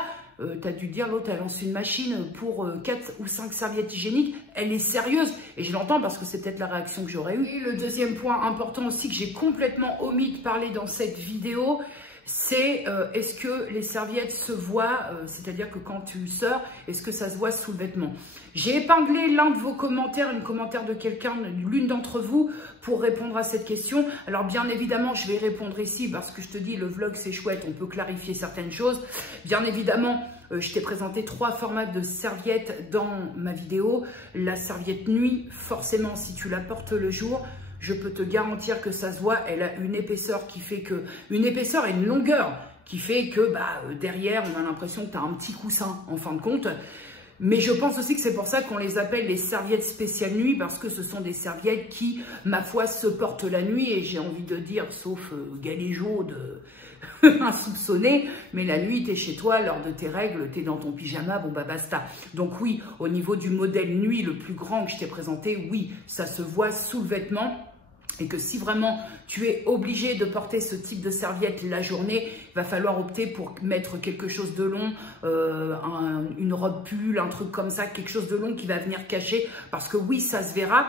t'as dû dire, l'autre, elle lance une machine pour 4 ou 5 serviettes hygiéniques, elle est sérieuse. Et je l'entends parce que c'est peut-être la réaction que j'aurais eue. Et le deuxième point important aussi que j'ai complètement omis de parler dans cette vidéo, c'est est-ce que les serviettes se voient, c'est-à-dire que quand tu sors, est-ce que ça se voit sous le vêtement? J'ai épinglé l'un de vos commentaires, un commentaire de quelqu'un, l'une d'entre vous, pour répondre à cette question. Alors bien évidemment, je vais répondre ici parce que je te dis, le vlog c'est chouette, on peut clarifier certaines choses. Bien évidemment, je t'ai présenté 3 formats de serviettes dans ma vidéo. La serviette nuit, forcément, si tu la portes le jour, je peux te garantir que ça se voit. Elle a une épaisseur qui fait que... Une épaisseur et une longueur qui fait que derrière, on a l'impression que tu as un petit coussin en fin de compte. Mais je pense aussi que c'est pour ça qu'on les appelle les serviettes spéciales nuit, parce que ce sont des serviettes qui, ma foi, se portent la nuit. Et j'ai envie de dire, sauf galéjot insoupçonné, mais la nuit, tu es chez toi, lors de tes règles, tu es dans ton pyjama, bon basta. Donc oui, au niveau du modèle nuit, le plus grand que je t'ai présenté, oui, ça se voit sous le vêtement. Et que si vraiment tu es obligé de porter ce type de serviette la journée, il va falloir opter pour mettre quelque chose de long, une robe pull, un truc comme ça, quelque chose de long qui va venir cacher. Parce que oui, ça se verra.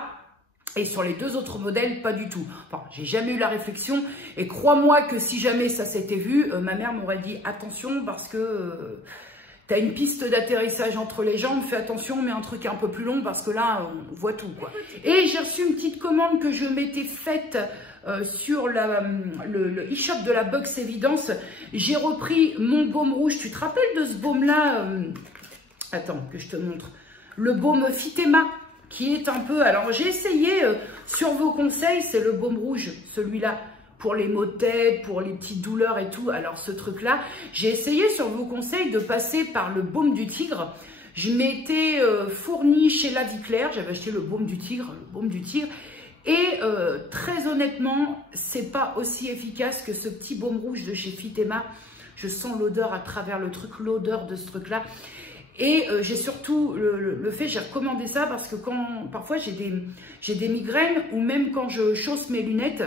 Et sur les 2 autres modèles, pas du tout. Enfin, j'ai jamais eu la réflexion. Et crois-moi que si jamais ça s'était vu, ma mère m'aurait dit attention parce que... tu as une piste d'atterrissage entre les jambes, fais attention, mets un truc un peu plus long parce que là, on voit tout, quoi. Et j'ai reçu une petite commande que je m'étais faite sur le e-shop de la Box Évidence. J'ai repris mon baume rouge. Tu te rappelles de ce baume-là attends, que je te montre. Le baume Fitema qui est un peu... Alors, j'ai essayé, sur vos conseils, c'est le baume rouge, celui-là, pour les maux de tête, pour les petites douleurs et tout. Alors, ce truc-là, j'ai essayé, sur vos conseils, de passer par le baume du tigre. Je m'étais fourni chez La Vie Claire, j'avais acheté le baume du tigre, et très honnêtement, c'est pas aussi efficace que ce petit baume rouge de chez Fitema. Je sens l'odeur à travers le truc, l'odeur de ce truc-là. Et j'ai surtout le fait, j'ai recommandé ça parce que parfois j'ai des migraines ou même quand je chausse mes lunettes,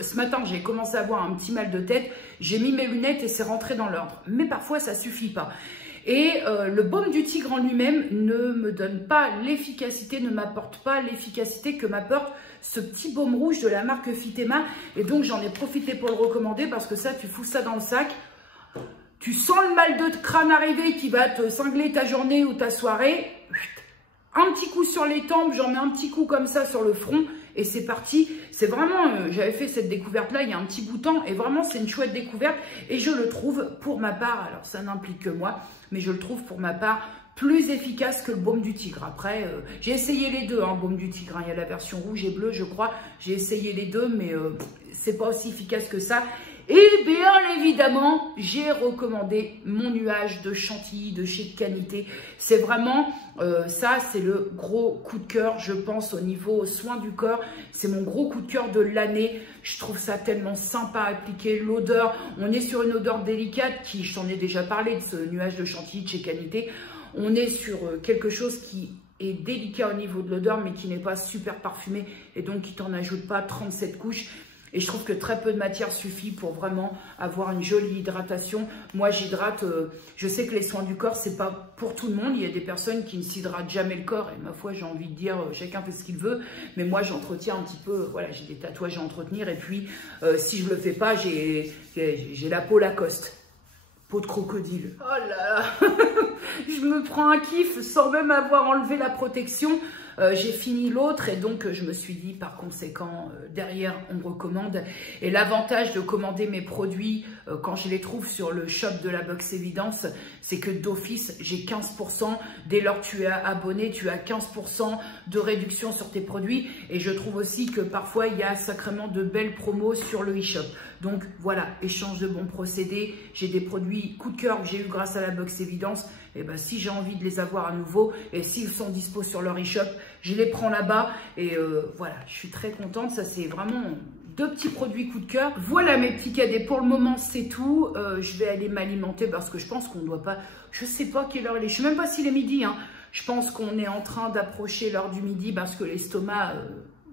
ce matin j'ai commencé à avoir un petit mal de tête, j'ai mis mes lunettes et c'est rentré dans l'ordre. Mais parfois ça suffit pas. Et le baume du tigre en lui-même ne me donne pas l'efficacité, ne m'apporte pas l'efficacité que m'apporte ce petit baume rouge de la marque Fitema. Et donc j'en ai profité pour le recommander parce que ça, tu fous ça dans le sac. Tu sens le mal de crâne arriver qui va te cingler ta journée ou ta soirée. Un petit coup sur les tempes, j'en mets un petit coup comme ça sur le front et c'est parti. C'est vraiment, j'avais fait cette découverte-là il y a un petit bout de temps et vraiment c'est une chouette découverte et je le trouve pour ma part, alors ça n'implique que moi, mais je le trouve pour ma part plus efficace que le baume du tigre. Après, j'ai essayé les deux, hein, baume du tigre, hein, il y a la version rouge et bleue je crois, j'ai essayé les deux mais c'est pas aussi efficace que ça. Et bien évidemment, j'ai recommandé mon nuage de chantilly de chez Canité. C'est vraiment, ça c'est le gros coup de cœur, je pense, au niveau soin du corps. C'est mon gros coup de cœur de l'année. Je trouve ça tellement sympa à appliquer. L'odeur, on est sur une odeur délicate qui, je t'en ai déjà parlé de ce nuage de chantilly de chez Canité. On est sur quelque chose qui est délicat au niveau de l'odeur, mais qui n'est pas super parfumé et donc qui t'en ajoute pas 37 couches. Et je trouve que très peu de matière suffit pour vraiment avoir une jolie hydratation. Moi, j'hydrate, je sais que les soins du corps, c'est pas pour tout le monde. Il y a des personnes qui ne s'hydratent jamais le corps. Et ma foi, j'ai envie de dire, chacun fait ce qu'il veut. Mais moi, j'entretiens un petit peu, voilà, j'ai des tatouages à entretenir. Et puis, si je le fais pas, j'ai la peau Lacoste. Peau de crocodile. Oh là là. Je me prends un kiff sans même avoir enlevé la protection. J'ai fini l'autre et donc je me suis dit par conséquent derrière on me recommande et l'avantage de commander mes produits quand je les trouve sur le shop de la Box Évidence, c'est que d'office j'ai 15%, dès lors que tu es abonné tu as 15% de réduction sur tes produits et je trouve aussi que parfois il y a sacrément de belles promos sur le e-shop. Donc voilà, échange de bons procédés, j'ai des produits coup de cœur que j'ai eu grâce à la Box Évidence. Et ben si j'ai envie de les avoir à nouveau et s'ils sont dispo sur leur e-shop, je les prends là-bas et voilà, je suis très contente. Ça c'est vraiment deux petits produits coup de cœur. Voilà mes petits cadets, pour le moment c'est tout. Je vais aller m'alimenter parce que je pense qu'on ne doit pas, je sais pas quelle heure il est, je sais même pas s'il est midi, hein. Je pense qu'on est en train d'approcher l'heure du midi parce que l'estomac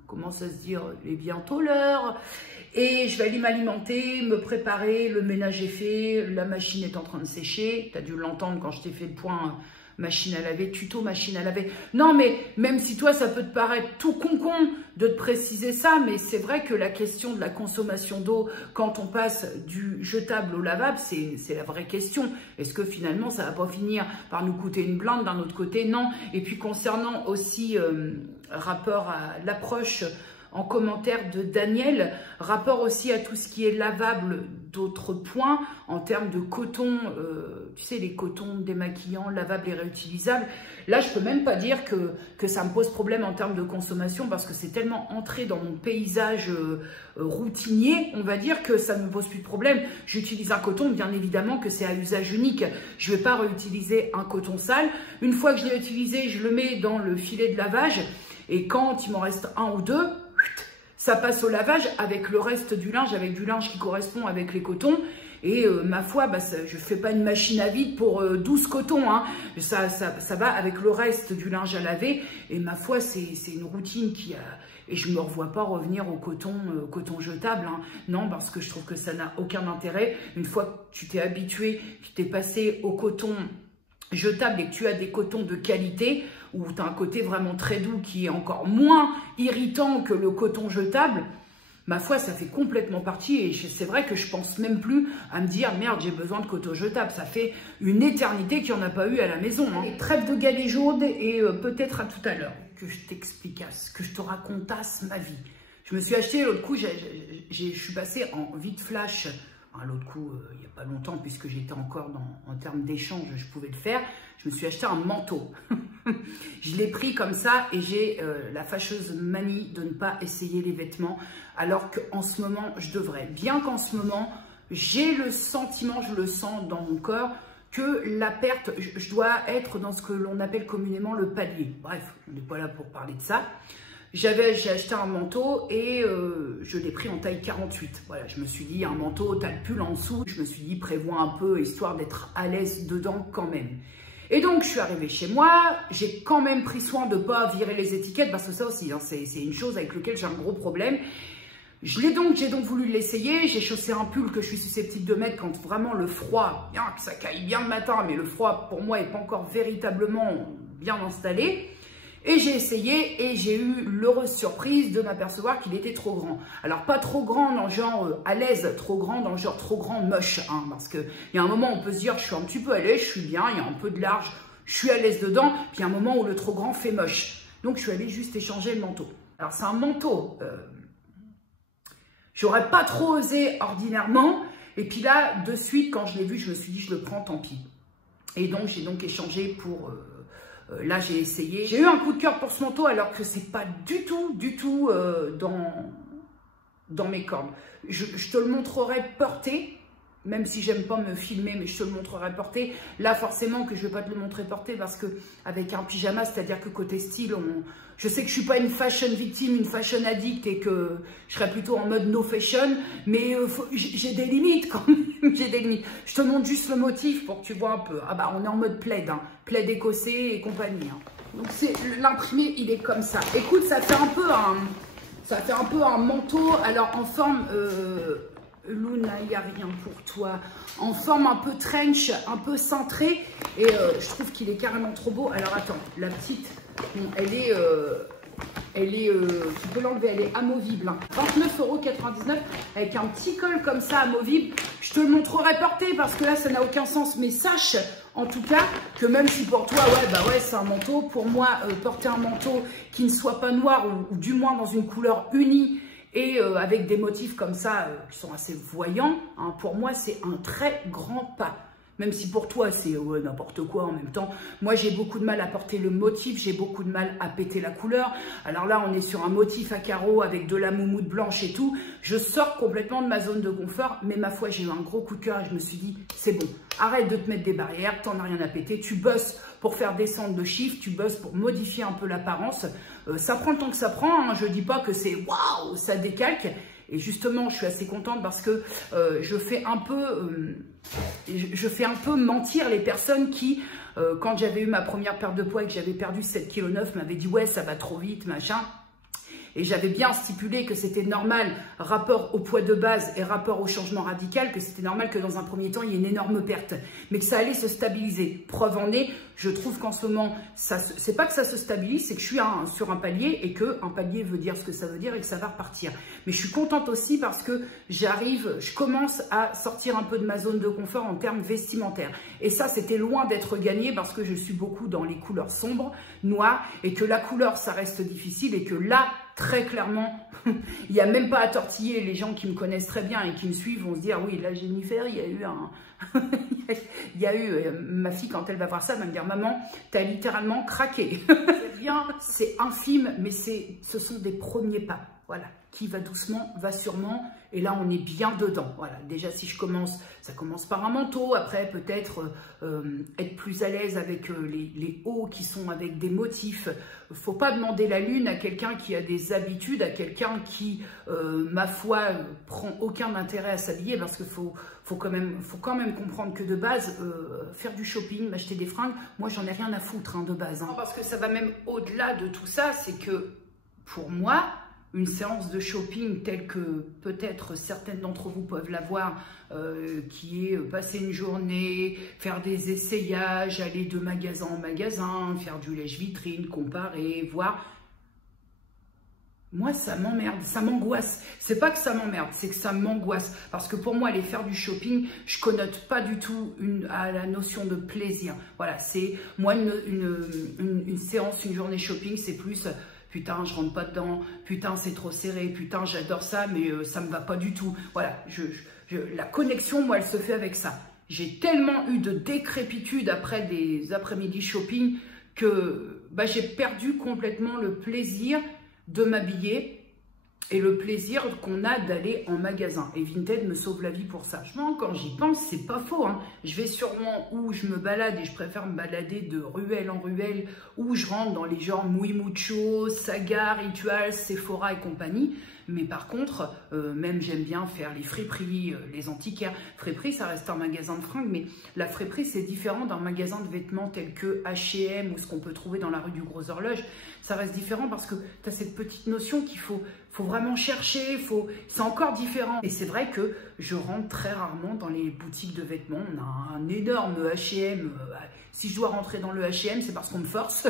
commence à se dire il est bientôt l'heure. Et je vais aller m'alimenter, me préparer, le ménage est fait, la machine est en train de sécher. Tu as dû l'entendre quand je t'ai fait le point machine à laver, tuto machine à laver. Non mais même si toi ça peut te paraître tout con de te préciser ça, mais c'est vrai que la question de la consommation d'eau quand on passe du jetable au lavable, c'est la vraie question. Est-ce que finalement ça va pas finir par nous coûter une blinde? D'un autre côté, non. Et puis concernant aussi rapport à l'approche en commentaire de Daniel, rapport aussi à tout ce qui est lavable d'autres points, en termes de coton, tu sais, les cotons démaquillants, lavables et réutilisables. Là, je peux même pas dire que ça me pose problème en termes de consommation, parce que c'est tellement entré dans mon paysage routinier, on va dire, que ça ne me pose plus de problème. J'utilise un coton, bien évidemment que c'est à usage unique. Je vais pas réutiliser un coton sale. Une fois que je l'ai utilisé, je le mets dans le filet de lavage, et quand il m'en reste un ou deux, ça passe au lavage avec le reste du linge, avec du linge qui correspond avec les cotons. Et ma foi, bah, je ne fais pas une machine à vide pour 12 cotons. Hein. Ça va avec le reste du linge à laver. Et ma foi, c'est une routine qui a... Et je ne me revois pas revenir au coton jetable. Hein. Non, parce que je trouve que ça n'a aucun intérêt. Une fois que tu t'es habitué, tu t'es passé au coton jetable et que tu as des cotons de qualité, où tu as un côté vraiment très doux qui est encore moins irritant que le coton jetable, ma foi, ça fait complètement partie. Et c'est vrai que je pense même plus à me dire « Merde, j'ai besoin de coton jetable ». Ça fait une éternité qu'il n'y en a pas eu à la maison. Hein. Et trêve de galéjaude et peut-être à tout à l'heure que je t'explicasse, que je te racontasse ma vie. Je me suis acheté l'autre coup, je suis passée en vide flash, L'autre coup, il n'y a pas longtemps, puisque j'étais encore en termes d'échange, je pouvais le faire. Je me suis acheté un manteau. Je l'ai pris comme ça et j'ai la fâcheuse manie de ne pas essayer les vêtements, alors qu'en ce moment, je devrais. Bien qu'en ce moment, j'ai le sentiment, je le sens dans mon corps, que la perte, je dois être dans ce que l'on appelle communément le palier. Bref, on n'est pas là pour parler de ça. J'ai acheté un manteau et je l'ai pris en taille 48. Voilà, je me suis dit, un manteau, t'as le pull en dessous. Je me suis dit, prévois un peu, histoire d'être à l'aise dedans quand même. Et donc, je suis arrivée chez moi. J'ai quand même pris soin de ne pas virer les étiquettes, parce que ça aussi, hein, c'est une chose avec laquelle j'ai un gros problème. J'ai donc voulu l'essayer. J'ai chaussé un pull que je suis susceptible de mettre quand vraiment le froid, bien que ça caille bien le matin, mais le froid, pour moi, n'est pas encore véritablement bien installé. Et j'ai essayé et j'ai eu l'heureuse surprise de m'apercevoir qu'il était trop grand. Alors pas trop grand dans le genre à l'aise, trop grand dans le genre trop grand moche. Hein, parce qu'il y a un moment où on peut se dire je suis un petit peu à l'aise, je suis bien, il y a un peu de large, je suis à l'aise dedans. Puis il y a un moment où le trop grand fait moche. Donc je suis allée juste échanger le manteau. Alors c'est un manteau, j'aurais pas trop osé ordinairement. Et puis là, de suite, quand je l'ai vu, je me suis dit je le prends, tant pis. Et donc j'ai donc échangé pour... là, j'ai essayé. J'ai eu un coup de cœur pour ce manteau alors que c'est pas du tout dans mes cordes. Je te le montrerai porté, même si j'aime pas me filmer, mais je te le montrerai porté. Là, forcément que je vais pas te le montrer porté parce que avec un pyjama, c'est-à-dire que côté style, je sais que je suis pas une fashion victime, une fashion addict et que je serais plutôt en mode no fashion, mais j'ai des limites quand même, j'ai des limites. Je te montre juste le motif pour que tu vois un peu. Ah bah, on est en mode plaid, hein, plaid écossais et compagnie. Hein. Donc l'imprimé, il est comme ça. Écoute, ça fait un peu un manteau, alors en forme... Luna, il n'y a rien pour toi. En forme un peu trench, un peu cintré. Et je trouve qu'il est carrément trop beau. Alors attends, la petite, bon, tu peux l'enlever, elle est amovible. Hein. 29,99 € avec un petit col comme ça amovible. Je te le montrerai porté parce que là, ça n'a aucun sens. Mais sache, en tout cas, que même si pour toi, ouais, c'est un manteau. Pour moi, porter un manteau qui ne soit pas noir ou du moins dans une couleur unie, et avec des motifs comme ça qui sont assez voyants, hein, pour moi c'est un très grand pas. Même si pour toi c'est n'importe quoi en même temps. Moi j'ai beaucoup de mal à porter le motif, j'ai beaucoup de mal à péter la couleur. Alors là on est sur un motif à carreaux avec de la moumoute blanche et tout. Je sors complètement de ma zone de confort, mais ma foi j'ai eu un gros coup de cœur et je me suis dit c'est bon, arrête de te mettre des barrières, t'en as rien à péter, tu bosses pour faire descendre le chiffre, tu bosses pour modifier un peu l'apparence. Ça prend le temps que ça prend, hein. Je dis pas que c'est waouh, ça décalque. Et justement, je suis assez contente parce que je fais un peu mentir les personnes qui, quand j'avais eu ma première perte de poids et que j'avais perdu 7,9 kg, m'avaient dit ouais, ça va trop vite, machin. Et j'avais bien stipulé que c'était normal, rapport au poids de base et rapport au changement radical, que c'était normal que dans un premier temps, il y ait une énorme perte, mais que ça allait se stabiliser. Preuve en est, je trouve qu'en ce moment, c'est pas que ça se stabilise, c'est que je suis sur un palier et qu'un palier veut dire ce que ça veut dire et que ça va repartir. Mais je suis contente aussi parce que je commence à sortir un peu de ma zone de confort en termes vestimentaires. Et ça, c'était loin d'être gagné parce que je suis beaucoup dans les couleurs sombres, noires, et que la couleur, ça reste difficile et que là, très clairement, il n'y a même pas à tortiller. Les gens qui me connaissent très bien et qui me suivent vont se dire, oui, là, Jennifer, il y a eu ma fille, quand elle va voir ça, elle va me dire, maman, t'as littéralement craqué. C'est infime, mais ce sont des premiers pas. Voilà, qui va doucement, va sûrement, et là on est bien dedans. Voilà, déjà si ça commence par un manteau, après peut-être être plus à l'aise avec les hauts qui sont avec des motifs. Faut pas demander la lune à quelqu'un qui a des habitudes, à quelqu'un qui, ma foi, prend aucun intérêt à s'habiller, parce qu'il faut quand même comprendre que de base, faire du shopping, m'acheter des fringues, moi j'en ai rien à foutre de base. Hein. Parce que ça va même au-delà de tout ça, c'est que pour moi, une séance de shopping telle que peut-être certaines d'entre vous peuvent l'avoir, qui est passer une journée, faire des essayages, aller de magasin en magasin, faire du lèche-vitrine, comparer, voir. Moi, ça m'emmerde, ça m'angoisse. C'est pas que ça m'emmerde, c'est que ça m'angoisse. Parce que pour moi, aller faire du shopping, je connote pas du tout à la notion de plaisir. Voilà, c'est moi une séance, une journée shopping, c'est plus... putain, je rentre pas dedans, putain, c'est trop serré, putain, j'adore ça, mais ça me va pas du tout. Voilà, la connexion, moi, elle se fait avec ça. J'ai tellement eu de décrépitude après des après-midi shopping que bah, j'ai perdu complètement le plaisir de m'habiller et le plaisir qu'on a d'aller en magasin. Et Vinted me sauve la vie pour ça. Quand j'y pense, c'est pas faux. Hein. Je vais sûrement où je me balade et je préfère me balader de ruelle en ruelle, où je rentre dans les genres Muy Mucho, Saga, Ritual, Sephora et compagnie. Mais par contre, même j'aime bien faire les friperies, les antiquaires. Friperie, ça reste un magasin de fringues, mais la friperie, c'est différent d'un magasin de vêtements tel que H&M ou ce qu'on peut trouver dans la rue du Gros Horloge. Ça reste différent parce que tu as cette petite notion qu'il faut vraiment chercher, c'est encore différent. Et c'est vrai que je rentre très rarement dans les boutiques de vêtements. On a un énorme H&M. Si je dois rentrer dans le H&M, c'est parce qu'on me force.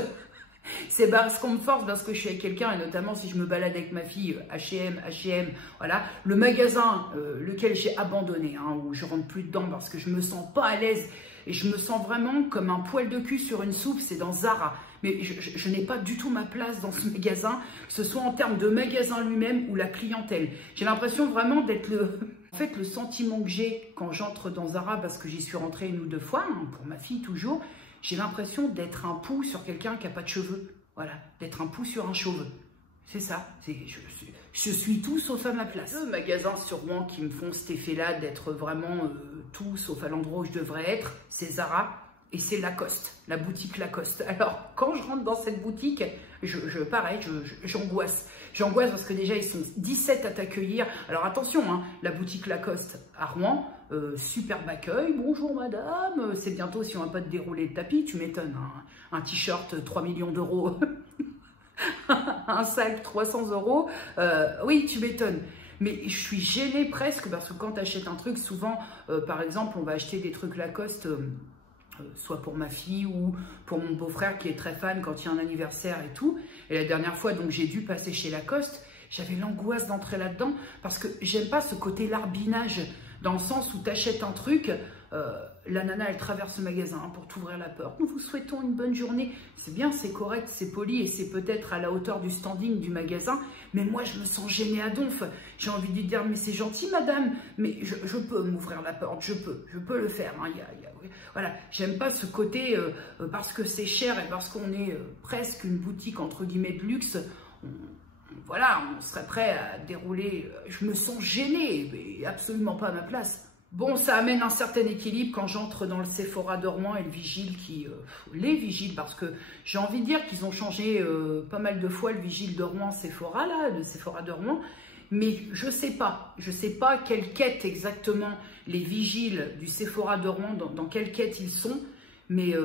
C'est parce qu'on me force, parce que je suis avec quelqu'un, et notamment si je me balade avec ma fille, H&M, voilà. Le magasin, lequel j'ai abandonné, hein, où je rentre plus dedans parce que je me sens pas à l'aise, et je me sens vraiment comme un poil de cul sur une soupe, c'est dans Zara. Mais je n'ai pas du tout ma place dans ce magasin, que ce soit en termes de magasin lui-même ou la clientèle. J'ai l'impression vraiment d'être En fait, le sentiment que j'ai quand j'entre dans Zara, parce que j'y suis rentrée 1 ou 2 fois, hein, pour ma fille toujours, j'ai l'impression d'être un pouls sur quelqu'un qui n'a pas de cheveux. Voilà, d'être un pouls sur un cheveu. C'est ça. Je suis tout sauf à ma place. Le magasin sur Rouen qui me font cet effet-là d'être vraiment tout sauf à l'endroit où je devrais être, c'est Zara et c'est Lacoste, la boutique Lacoste. Alors, quand je rentre dans cette boutique, pareil, j'angoisse. J'angoisse parce que déjà, ils sont 17 à t'accueillir. Alors attention, hein, la boutique Lacoste à Rouen, superbe accueil. Bonjour madame, c'est bientôt si on va pas te dérouler le tapis, tu m'étonnes. Hein. Un t-shirt 3 millions d'euros, un sac 300 euros, oui, tu m'étonnes. Mais je suis gênée presque parce que quand tu achètes un truc, souvent, par exemple, on va acheter des trucs Lacoste, soit pour ma fille ou pour mon beau-frère qui est très fan quand il y a un anniversaire et tout. Et la dernière fois, donc j'ai dû passer chez Lacoste, j'avais l'angoisse d'entrer là-dedans parce que j'aime pas ce côté larbinage, dans le sens où tu achètes un truc, la nana elle traverse le magasin pour t'ouvrir la porte. Nous vous souhaitons une bonne journée. C'est bien, c'est correct, c'est poli et c'est peut-être à la hauteur du standing du magasin, mais moi je me sens gênée à donf. J'ai envie de lui dire mais c'est gentil madame, mais je peux m'ouvrir la porte, je peux le faire. Hein. Voilà, j'aime pas ce côté parce que c'est cher et parce qu'on est presque une boutique entre guillemets de luxe. Voilà, on serait prêt à dérouler. Je me sens gênée, mais absolument pas à ma place. Bon, ça amène un certain équilibre quand j'entre dans le Sephora de Rouen et le vigile les vigiles, parce que j'ai envie de dire qu'ils ont changé pas mal de fois le vigile de Rouen Sephora, là, le Sephora de Rouen, mais je sais pas quelle quête exactement les vigiles du Sephora de Rouen, dans quelle quête ils sont, mais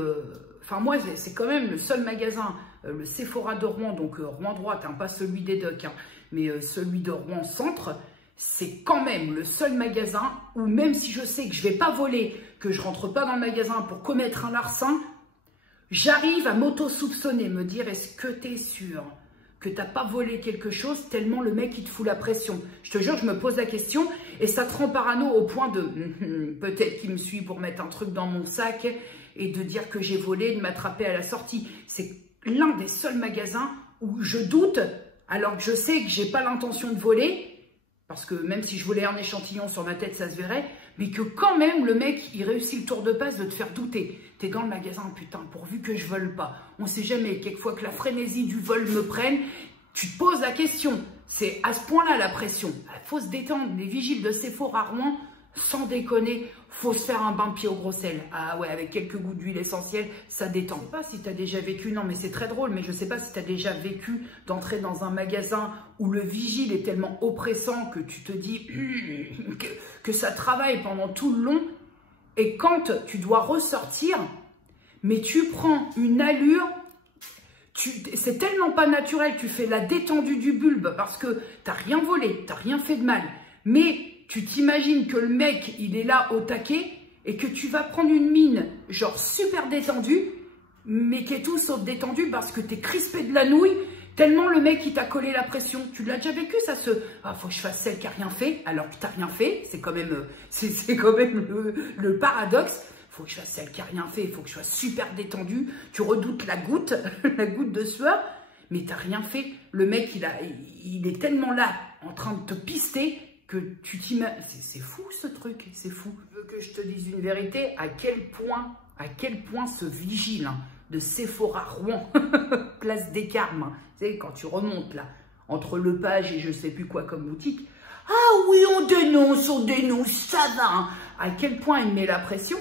enfin moi c'est quand même le seul magasin, le Sephora de Rouen, donc Rouen droite, hein, pas celui des Docks, hein, mais celui de Rouen centre. C'est quand même le seul magasin où même si je sais que je vais pas voler, que je rentre pas dans le magasin pour commettre un larcin, j'arrive à m'auto-soupçonner, me dire est-ce que tu es sûr que tu n'as pas volé quelque chose tellement le mec il te fout la pression. Je te jure, je me pose la question et ça te rend parano au point de peut-être qu'il me suit pour mettre un truc dans mon sac et de dire que j'ai volé, de m'attraper à la sortie. C'est l'un des seuls magasins où je doute alors que je sais que j'ai pas l'intention de voler. Parce que même si je volais un échantillon sur ma tête, ça se verrait. Mais que quand même, le mec, il réussit le tour de passe de te faire douter. T'es dans le magasin, putain, pourvu que je vole pas. On sait jamais, quelquefois que la frénésie du vol me prenne, tu te poses la question. C'est à ce point-là la pression. Il faut se détendre. Les vigiles de Sephora Rouen, sans déconner, faut se faire un bain de pied au gros sel. Ah ouais, avec quelques gouttes d'huile essentielle, ça détend. Je sais pas si tu as déjà vécu, non mais c'est très drôle, mais je sais pas si tu as déjà vécu d'entrer dans un magasin où le vigile est tellement oppressant que tu te dis que ça travaille pendant tout le long. Et quand tu dois ressortir, mais tu prends une allure, c'est tellement pas naturel, tu fais la détendue du bulbe parce que t'as rien volé, t'as rien fait de mal. Mais tu t'imagines que le mec, il est là au taquet et que tu vas prendre une mine genre super détendue, mais qui est tout sauf détendue parce que t'es crispé de la nouille, tellement le mec, il t'a collé la pression. Tu l'as déjà vécu, ça faut que je fasse celle qui a rien fait, alors que t'as rien fait. C'est quand même, le paradoxe. Faut que je fasse celle qui a rien fait, il faut que je sois super détendue. Tu redoutes la goutte, la goutte de sueur. mais t'as rien fait. Le mec, il est tellement là, en train de te pister, que tu t'imagines... C'est fou, ce truc, c'est fou. Je veux que je te dise une vérité, à quel point ce vigile de Sephora Rouen, place des Carmes, tu sais, quand tu remontes là, entre Lepage et je sais plus quoi comme boutique, ah oui, on dénonce, ça va. À quel point il met la pression,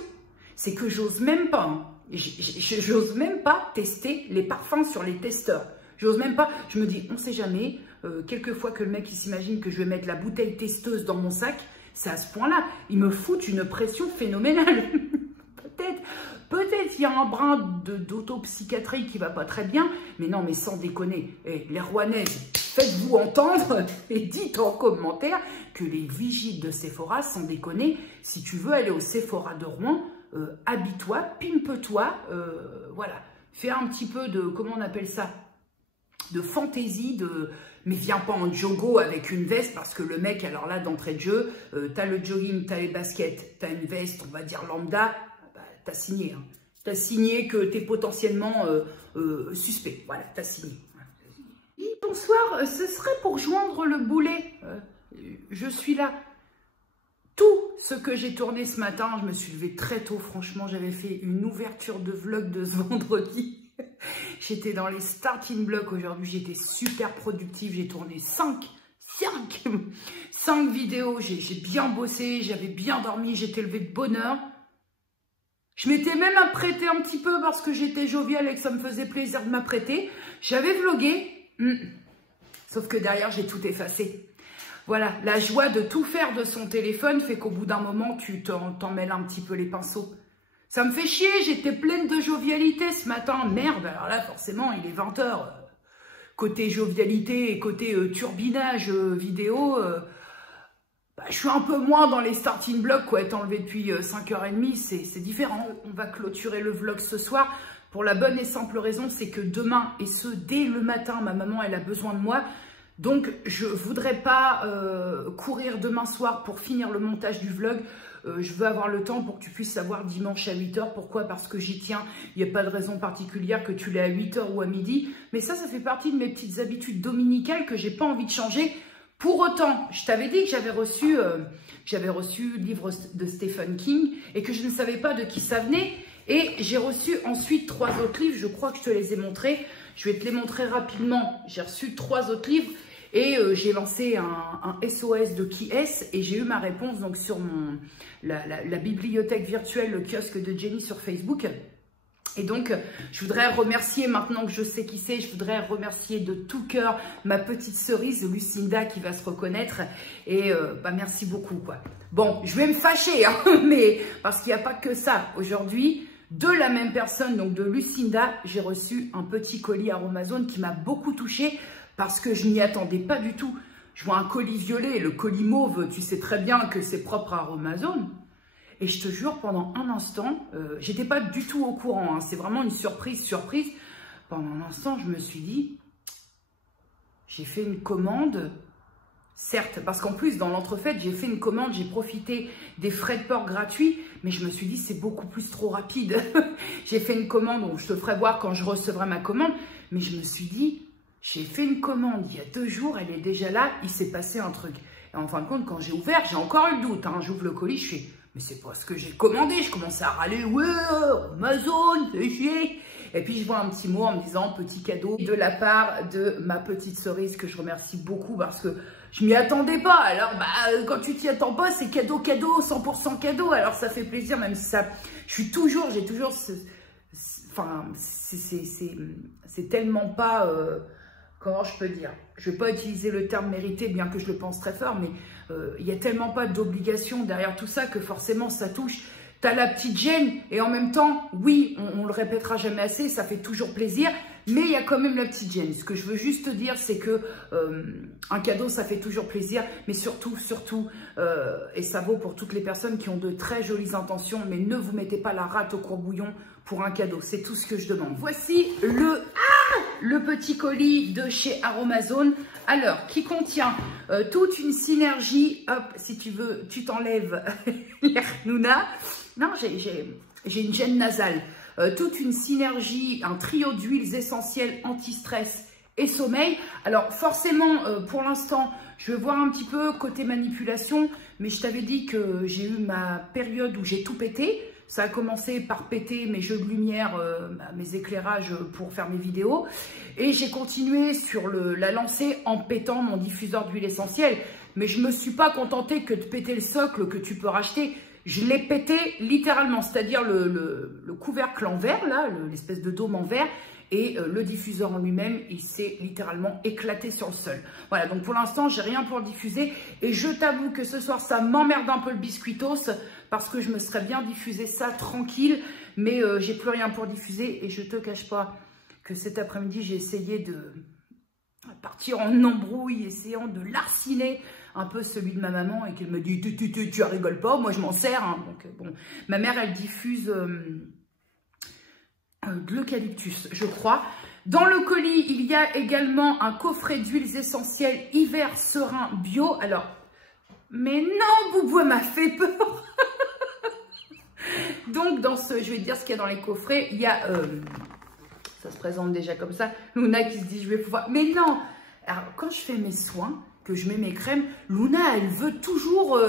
c'est que j'ose même pas, j'ose même pas tester les parfums sur les testeurs. J'ose même pas, je me dis, on sait jamais, quelquefois que le mec il s'imagine que je vais mettre la bouteille testeuse dans mon sac, c'est à ce point-là, ils me foutent une pression phénoménale. Peut-être il y a un brin d'autopsychiatrie qui va pas très bien, mais non, mais sans déconner, les Rouennaises, faites-vous entendre et dites en commentaire que les vigiles de Sephora, sans déconner, si tu veux aller au Sephora de Rouen, habille-toi, pimpe-toi, voilà, fais un petit peu de, comment on appelle ça, de fantaisie, mais viens pas en jogo avec une veste, parce que le mec, alors là, d'entrée de jeu, t'as le jogging, t'as les baskets, t'as une veste, on va dire lambda, t'as signé, hein. T'as signé que t'es potentiellement suspect. Voilà, t'as signé. Et bonsoir, ce serait pour joindre le boulet. Je suis là. Tout ce que j'ai tourné ce matin, je me suis levée très tôt. Franchement, j'avais fait une ouverture de vlog de ce vendredi. J'étais dans les starting blocks aujourd'hui. J'étais super productive. J'ai tourné 5 vidéos. J'ai bien bossé, j'avais bien dormi, j'étais levée de bonne heure. Je m'étais même apprêtée un petit peu parce que j'étais joviale et que ça me faisait plaisir de m'apprêter. J'avais vlogué, sauf que derrière, j'ai tout effacé. Voilà, la joie de tout faire de son téléphone fait qu'au bout d'un moment, tu t'en mêles un petit peu les pinceaux. Ça me fait chier, j'étais pleine de jovialité ce matin. Merde, alors là, forcément, il est 20 h. Côté jovialité et côté turbinage vidéo... je suis un peu moins dans les starting blocks, quoi, étant levé depuis 5h30, c'est différent. On va clôturer le vlog ce soir pour la bonne et simple raison, c'est que demain, et ce, dès le matin, ma maman, elle a besoin de moi. Donc, je voudrais pas courir demain soir pour finir le montage du vlog. Je veux avoir le temps pour que tu puisses savoir dimanche à 8 h. Pourquoi? Parce que j'y tiens. Il n'y a pas de raison particulière que tu l'aies à 8 h ou à midi. Mais ça fait partie de mes petites habitudes dominicales que j'ai pas envie de changer. Pour autant, je t'avais dit que j'avais reçu le livre de Stephen King et que je ne savais pas de qui ça venait. Et j'ai reçu ensuite 3 autres livres. Je crois que je te les ai montrés. Je vais te les montrer rapidement. J'ai reçu 3 autres livres et j'ai lancé un SOS de qui est-ce et j'ai eu ma réponse donc sur la bibliothèque virtuelle, le kiosque de Jenny sur Facebook. Et donc, je voudrais remercier, maintenant que je sais qui c'est, je voudrais remercier de tout cœur ma petite cerise, Lucinda, qui va se reconnaître. Et merci beaucoup, quoi. Bon, je vais me fâcher, hein, mais parce qu'il n'y a pas que ça. Aujourd'hui, de la même personne, donc de Lucinda, j'ai reçu un petit colis Aromazone qui m'a beaucoup touchée parce que je n'y attendais pas du tout. Je vois un colis violet, le colis mauve, tu sais très bien que c'est propre à Aromazone. Et je te jure, pendant un instant, j'étais pas du tout au courant, hein, c'est vraiment une surprise. Pendant un instant, je me suis dit, j'ai fait une commande, certes, parce qu'en plus, dans l'entrefaite, j'ai fait une commande, j'ai profité des frais de port gratuits, mais je me suis dit, c'est beaucoup plus trop rapide. J'ai fait une commande, donc je te ferai voir quand je recevrai ma commande, mais je me suis dit, j'ai fait une commande il y a 2 jours, elle est déjà là, il s'est passé un truc. Et en fin de compte, quand j'ai ouvert, j'ai encore eu le doute, hein, j'ouvre le colis, je fais... Mais c'est pas ce que j'ai commandé, je commençais à râler, ouais, Amazon, c'est chier. Et puis je vois un petit mot en me disant petit cadeau de la part de ma petite cerise que je remercie beaucoup parce que je m'y attendais pas. Alors quand tu t'y attends pas, c'est cadeau, 100% cadeau. Alors ça fait plaisir, même si ça, j'ai toujours, enfin c'est tellement pas, comment je peux dire, je vais pas utiliser le terme mérité, bien que je le pense très fort, mais il n'y a tellement pas d'obligation derrière tout ça que forcément ça touche. Tu as la petite gêne et en même temps, oui, on le répétera jamais assez, ça fait toujours plaisir, mais il y a quand même la petite gêne. Ce que je veux juste te dire, c'est que un cadeau, ça fait toujours plaisir, mais surtout, et ça vaut pour toutes les personnes qui ont de très jolies intentions, mais ne vous mettez pas la rate au courbouillon pour un cadeau, c'est tout ce que je demande. Voici le petit colis de chez Aromazone, alors qui contient toute une synergie, hop, si tu veux, tu t'enlèves l'air Nouna, non, j'ai une gêne nasale, toute une synergie, un trio d'huiles essentielles anti-stress et sommeil. Alors forcément, pour l'instant, je vais voir un petit peu côté manipulation, mais je t'avais dit que j'ai eu ma période où j'ai tout pété. Ça a commencé par péter mes jeux de lumière, mes éclairages pour faire mes vidéos. Et j'ai continué sur la lancée en pétant mon diffuseur d'huile essentielle. Mais je ne me suis pas contentée que de péter le socle que tu peux racheter. Je l'ai pété littéralement, c'est-à-dire le couvercle en verre, là, l'espèce de dôme en verre. Et le diffuseur en lui-même, il s'est littéralement éclaté sur le sol. Voilà, donc pour l'instant, j'ai rien pour le diffuser. Et je t'avoue que ce soir, ça m'emmerde un peu le biscuitos parce que je me serais bien diffusé ça tranquille. Mais j'ai plus rien pour diffuser et je te cache pas que cet après-midi, j'ai essayé de partir en embrouille, essayant de larciner un peu celui de ma maman et qu'elle me dit « tu rigoles pas, moi je m'en sers hein. ». Donc bon, ma mère, elle diffuse... de l'eucalyptus, je crois. Dans le colis, il y a également un coffret d'huiles essentielles hiver serein bio. Alors, mais non, Boubou, elle m'a fait peur. Donc, dans ce, je vais te dire ce qu'il y a dans les coffrets. Il y a, ça se présente déjà comme ça, Luna qui se dit, je vais pouvoir... Mais non. Alors, quand je fais mes soins, que je mets mes crèmes, Luna, elle veut toujours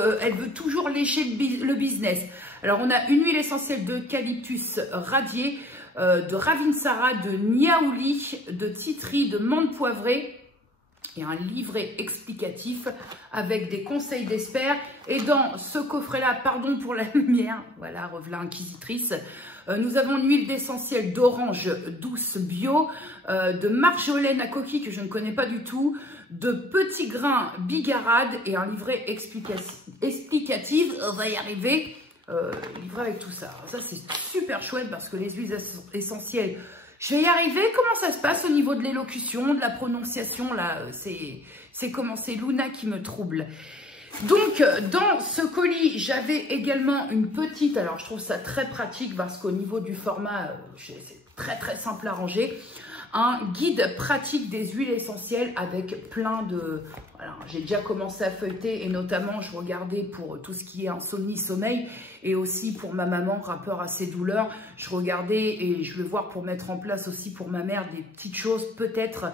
lécher le business. Alors, on a une huile essentielle d'eucalyptus radiée, de Ravinsara, de Niaouli, de Titri, de menthe poivrée et un livret explicatif avec des conseils d'experts. Et dans ce coffret-là, pardon pour la lumière, voilà, revelà inquisitrice, nous avons une huile d'essentiel d'orange douce bio, de marjolaine à coquille que je ne connais pas du tout, de petits grains bigarade et un livret explicatif, on va y arriver, livré avec tout ça. Ça, c'est super chouette parce que les huiles essentielles, je vais y arriver. Comment ça se passe au niveau de l'élocution, de la prononciation, là, c'est comment c'est Luna qui me trouble. Donc, dans ce colis, j'avais également une petite, alors je trouve ça très pratique parce qu'au niveau du format, c'est très simple à ranger, un guide pratique des huiles essentielles avec plein de... Voilà, j'ai déjà commencé à feuilleter et notamment je regardais pour tout ce qui est insomnie, sommeil et aussi pour ma maman, rapport à ses douleurs. Je regardais et je vais voir pour mettre en place aussi pour ma mère des petites choses peut-être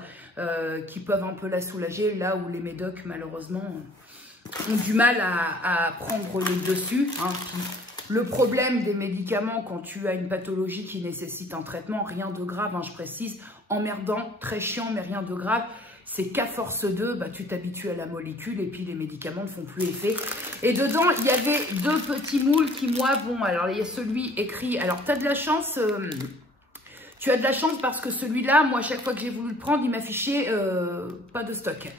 qui peuvent un peu la soulager là où les médocs malheureusement ont du mal à prendre le dessus. Hein. Le problème des médicaments quand tu as une pathologie qui nécessite un traitement, rien de grave, hein, je précise, emmerdant, très chiant, mais rien de grave, c'est qu'à force de, bah, tu t'habitues à la molécule et puis les médicaments ne font plus effet. Et dedans, il y avait deux petits moules qui, moi, bon, alors il y a celui écrit, alors tu as de la chance, tu as de la chance parce que celui-là, moi, chaque fois que j'ai voulu le prendre, il m'affichait pas de stock.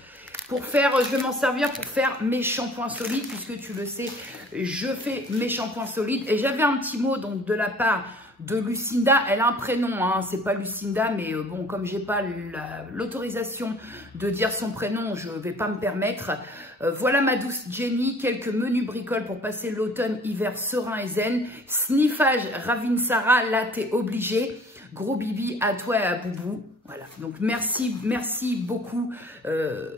Pour faire, je vais m'en servir pour faire mes shampoings solides, puisque tu le sais, je fais mes shampoings solides. Et j'avais un petit mot donc de la part de Lucinda. Elle a un prénom, hein, c'est pas Lucinda, mais bon, comme j'ai pas l'autorisation de dire son prénom, je vais pas me permettre. Voilà ma douce Jenny, quelques menus bricoles pour passer l'automne, hiver serein et zen. Sniffage Ravinsara, là t'es obligé. Gros bibi à toi et à Boubou. Voilà, donc merci beaucoup.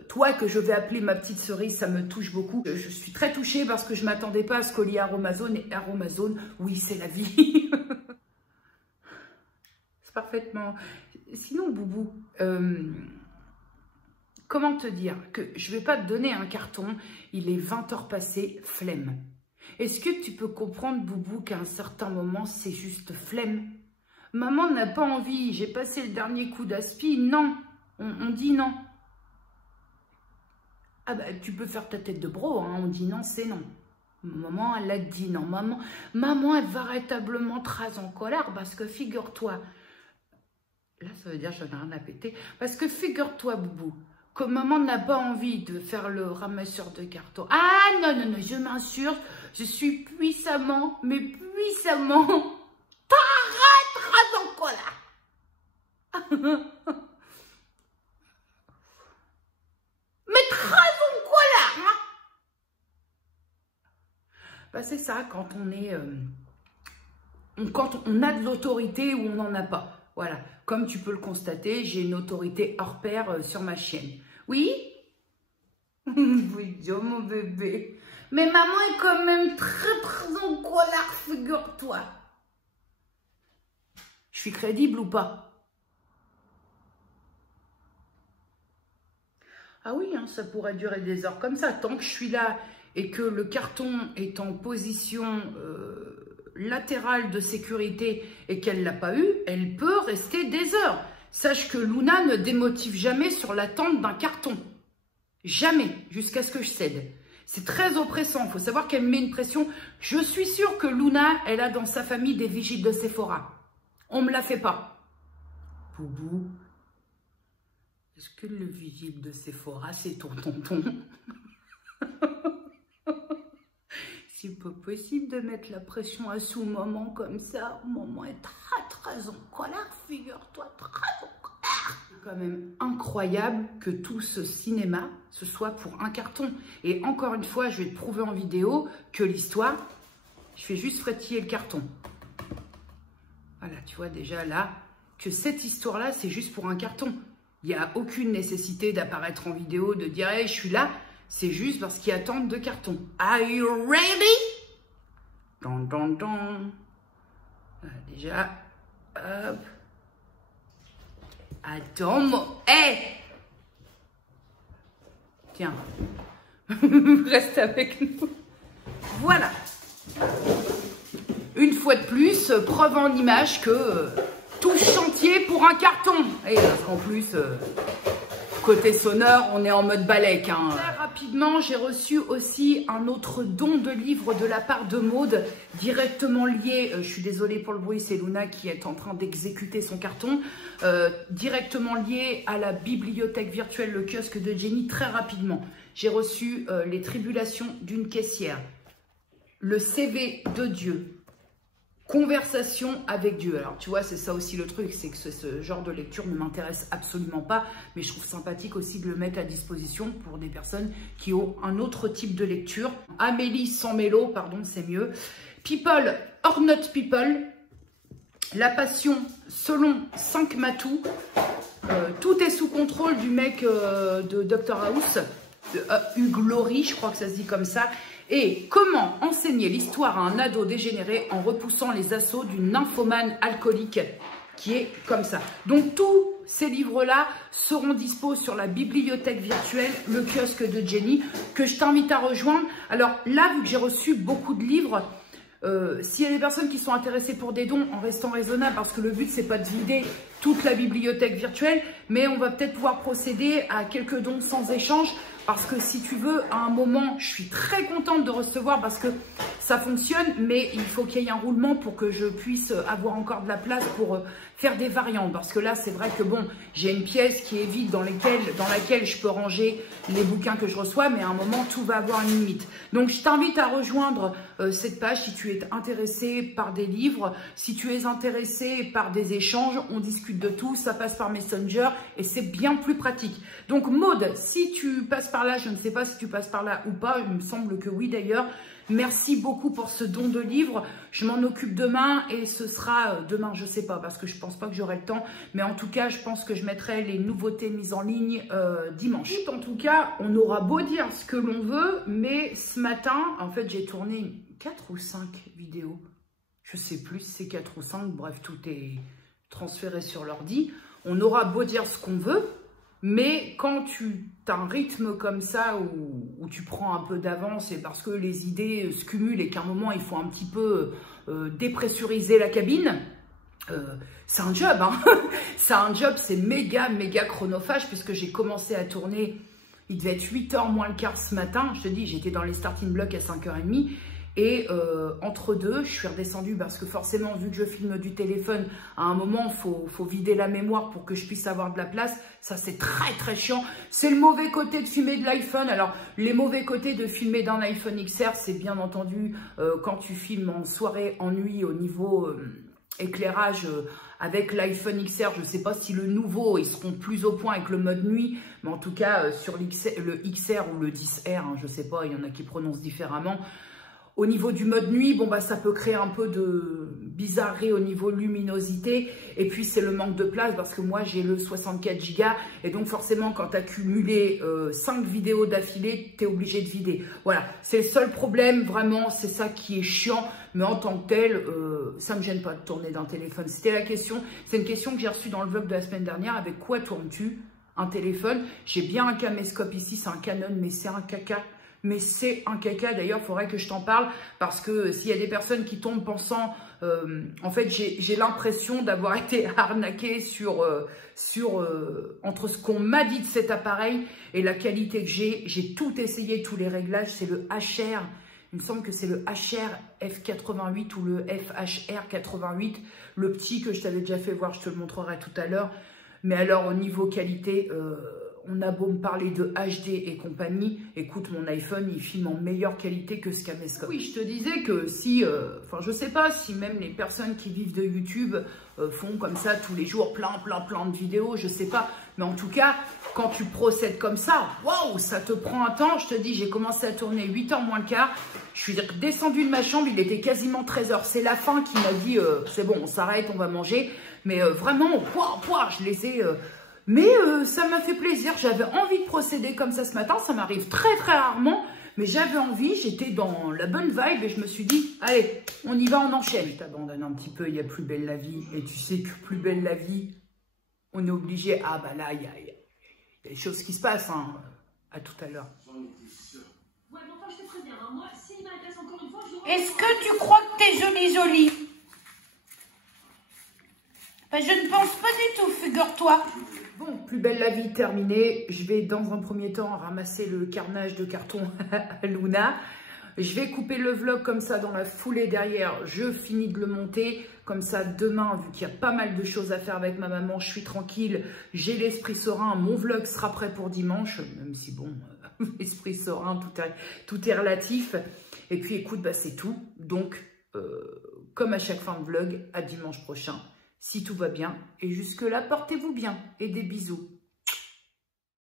Toi que je vais appeler ma petite cerise, ça me touche beaucoup. Je suis très touchée parce que je ne m'attendais pas à ce colis Aromazone. Et Aromazone, oui, c'est la vie. C'est parfaitement... Sinon, Boubou, comment te dire que je ne vais pas te donner un carton. Il est 20h passé, flemme. Est-ce que tu peux comprendre, Boubou, qu'à un certain moment, c'est juste flemme? Maman n'a pas envie, j'ai passé le dernier coup d'aspi, non, on dit non. Ah bah tu peux faire ta tête de bro, hein, on dit non, c'est non. Maman, elle a dit non, maman elle va véritablement très en colère parce que figure-toi, là ça veut dire que j'en ai rien à péter, parce que figure-toi Boubou, que maman n'a pas envie de faire le ramasseur de carton. Ah non, je m'insurge, je suis puissamment, mais puissamment... très en colère. Mais très en colère. Hein, bah c'est ça quand on est... quand on a de l'autorité ou on n'en a pas. Voilà. Comme tu peux le constater, j'ai une autorité hors pair sur ma chienne. Oui? Oui, Dieu, mon bébé. Mais maman est quand même très en colère, figure-toi. Je suis crédible ou pas? Ah oui, hein, ça pourrait durer des heures comme ça. Tant que je suis là et que le carton est en position latérale de sécurité et qu'elle ne l'a pas eu, elle peut rester des heures. Sache que Luna ne démotive jamais sur l'attente d'un carton. Jamais, jusqu'à ce que je cède. C'est très oppressant. Il faut savoir qu'elle me met une pression. Je suis sûre que Luna, elle a dans sa famille des vigiles de Sephora. On ne me la fait pas. Boubou, est-ce que le vigile de Sephora, c'est ton tonton? C'est pas possible de mettre la pression à sous-maman comme ça. Maman est très en colère, figure-toi, très en colère. C'est quand même incroyable que tout ce cinéma, ce soit pour un carton. Et encore une fois, je vais te prouver en vidéo que l'histoire, je fais juste frétiller le carton. Voilà, tu vois déjà là, que cette histoire-là, c'est juste pour un carton. Il n'y a aucune nécessité d'apparaître en vidéo, de dire hey, « je suis là ». C'est juste parce qu'ils attendent de carton. Are you ready? Don, don, don. Voilà, déjà, hop. Attends, hey! Tiens, reste avec nous. Voilà. Une fois de plus, preuve en image que tout chantier pour un carton. Et parce qu'en plus... côté sonore, on est en mode balèque. Hein. Très rapidement, j'ai reçu aussi un autre don de livre de la part de Maude, directement lié, je suis désolée pour le bruit, c'est Luna qui est en train d'exécuter son carton, directement lié à la bibliothèque virtuelle, le kiosque de Jenny, très rapidement. J'ai reçu les tribulations d'une caissière, le CV de Dieu, conversation avec Dieu. Alors tu vois, c'est ça aussi le truc, c'est que ce genre de lecture ne m'intéresse absolument pas, mais je trouve sympathique aussi de le mettre à disposition pour des personnes qui ont un autre type de lecture. Amélie sans mélo, pardon, c'est mieux. People or not people, la passion selon 5 matous, tout est sous contrôle du mec de Dr House, Hugh Laurie, je crois que ça se dit comme ça. Et comment enseigner l'histoire à un ado dégénéré en repoussant les assauts d'une nymphomane alcoolique qui est comme ça. Donc tous ces livres-là seront dispos sur la bibliothèque virtuelle, le kiosque de Jenny, que je t'invite à rejoindre. Alors là, vu que j'ai reçu beaucoup de livres, s'il y a des personnes qui sont intéressées pour des dons, en restant raisonnable, parce que le but, c'est pas de vider toute la bibliothèque virtuelle, mais on va peut-être pouvoir procéder à quelques dons sans échange, parce que si tu veux, à un moment, je suis très contente de recevoir parce que ça fonctionne, mais il faut qu'il y ait un roulement pour que je puisse avoir encore de la place pour faire des variantes. Parce que là, c'est vrai que bon, j'ai une pièce qui est vide dans laquelle je peux ranger les bouquins que je reçois, mais à un moment, tout va avoir une limite. Donc, je t'invite à rejoindre cette page si tu es intéressé par des livres, si tu es intéressé par des échanges, on discute de tout, ça passe par Messenger et c'est bien plus pratique. Donc, Maude, si tu passes par là, je ne sais pas si tu passes par là ou pas, il me semble que oui d'ailleurs. Merci beaucoup pour ce don de livre. Je m'en occupe demain et ce sera demain, je ne sais pas, parce que je ne pense pas que j'aurai le temps. Mais en tout cas, je pense que je mettrai les nouveautés mises en ligne dimanche. En tout cas, on aura beau dire ce que l'on veut, mais ce matin, en fait, j'ai tourné 4 ou 5 vidéos. Je ne sais plus si c'est 4 ou 5, bref, tout est transféré sur l'ordi. On aura beau dire ce qu'on veut, mais quand tu as un rythme comme ça où tu prends un peu d'avance et parce que les idées se cumulent et qu'à un moment il faut un petit peu dépressuriser la cabine, c'est un job, hein. C'est un job, c'est méga chronophage puisque j'ai commencé à tourner, il devait être 8h moins le quart ce matin, je te dis, j'étais dans les starting blocks à 5h30. Et entre deux, je suis redescendue parce que forcément, vu que je filme du téléphone, à un moment, faut vider la mémoire pour que je puisse avoir de la place. Ça, c'est très chiant. C'est le mauvais côté de filmer de l'iPhone. Alors, les mauvais côtés de filmer d'un iPhone XR, c'est bien entendu quand tu filmes en soirée, en nuit, au niveau éclairage avec l'iPhone XR. Je ne sais pas si le nouveau, ils seront plus au point avec le mode nuit. Mais en tout cas, sur le XR ou le 10R, hein, je ne sais pas, il y en a qui prononcent différemment. Au niveau du mode nuit, bon bah ça peut créer un peu de bizarrerie au niveau luminosité. Et puis c'est le manque de place parce que moi j'ai le 64 Go. Et donc forcément quand tu as cumulé 5 vidéos d'affilée, tu es obligé de vider. Voilà, c'est le seul problème, vraiment, c'est ça qui est chiant. Mais en tant que tel, ça ne me gêne pas de tourner d'un téléphone. C'était la question, c'est une question que j'ai reçue dans le vlog de la semaine dernière. Avec quoi tournes-tu? un téléphone. J'ai bien un caméscope ici, c'est un Canon, mais c'est un caca. Mais c'est un caca, d'ailleurs, il faudrait que je t'en parle, parce que s'il y a des personnes qui tombent pensant... en fait, j'ai l'impression d'avoir été arnaquée entre ce qu'on m'a dit de cet appareil et la qualité que j'ai. J'ai tout essayé, tous les réglages, c'est le HR. Il me semble que c'est le HR F88 ou le FHR 88. Le petit que je t'avais déjà fait voir, je te le montrerai tout à l'heure. Mais alors, au niveau qualité... on a beau me parler de HD et compagnie, écoute, mon iPhone, il filme en meilleure qualité que ce caméscope. Oui, je te disais que si, enfin, je sais pas si même les personnes qui vivent de YouTube font comme ça tous les jours plein de vidéos, je sais pas. Mais en tout cas, quand tu procèdes comme ça, waouh, ça te prend un temps. Je te dis, j'ai commencé à tourner 8h moins le quart. Je suis descendue de ma chambre, il était quasiment 13h. C'est la fin qui m'a dit, c'est bon, on s'arrête, on va manger. Mais vraiment, je les ai... Mais ça m'a fait plaisir, j'avais envie de procéder comme ça ce matin, ça m'arrive très rarement, mais j'avais envie, j'étais dans la bonne vibe et je me suis dit, allez, on y va, on enchaîne. Je t'abandonne un petit peu, il y a Plus belle la vie, et tu sais que Plus belle la vie, on est obligé, ah bah là, il y a des choses qui se passent, hein. À tout à l'heure. Est-ce que tu crois que t'es jolie? Ben, je ne pense pas du tout, figure-toi. Bon, Plus belle la vie terminée. Je vais dans un premier temps ramasser le carnage de carton à Luna. Je vais couper le vlog comme ça dans la foulée derrière. Je finis de le monter. Comme ça, demain, vu qu'il y a pas mal de choses à faire avec ma maman, je suis tranquille. J'ai l'esprit serein. Mon vlog sera prêt pour dimanche. Même si, bon, l'esprit serein, tout est relatif. Et puis, écoute, bah, c'est tout. Donc, comme à chaque fin de vlog, à dimanche prochain. Si tout va bien. Et jusque-là, portez-vous bien. Et des bisous.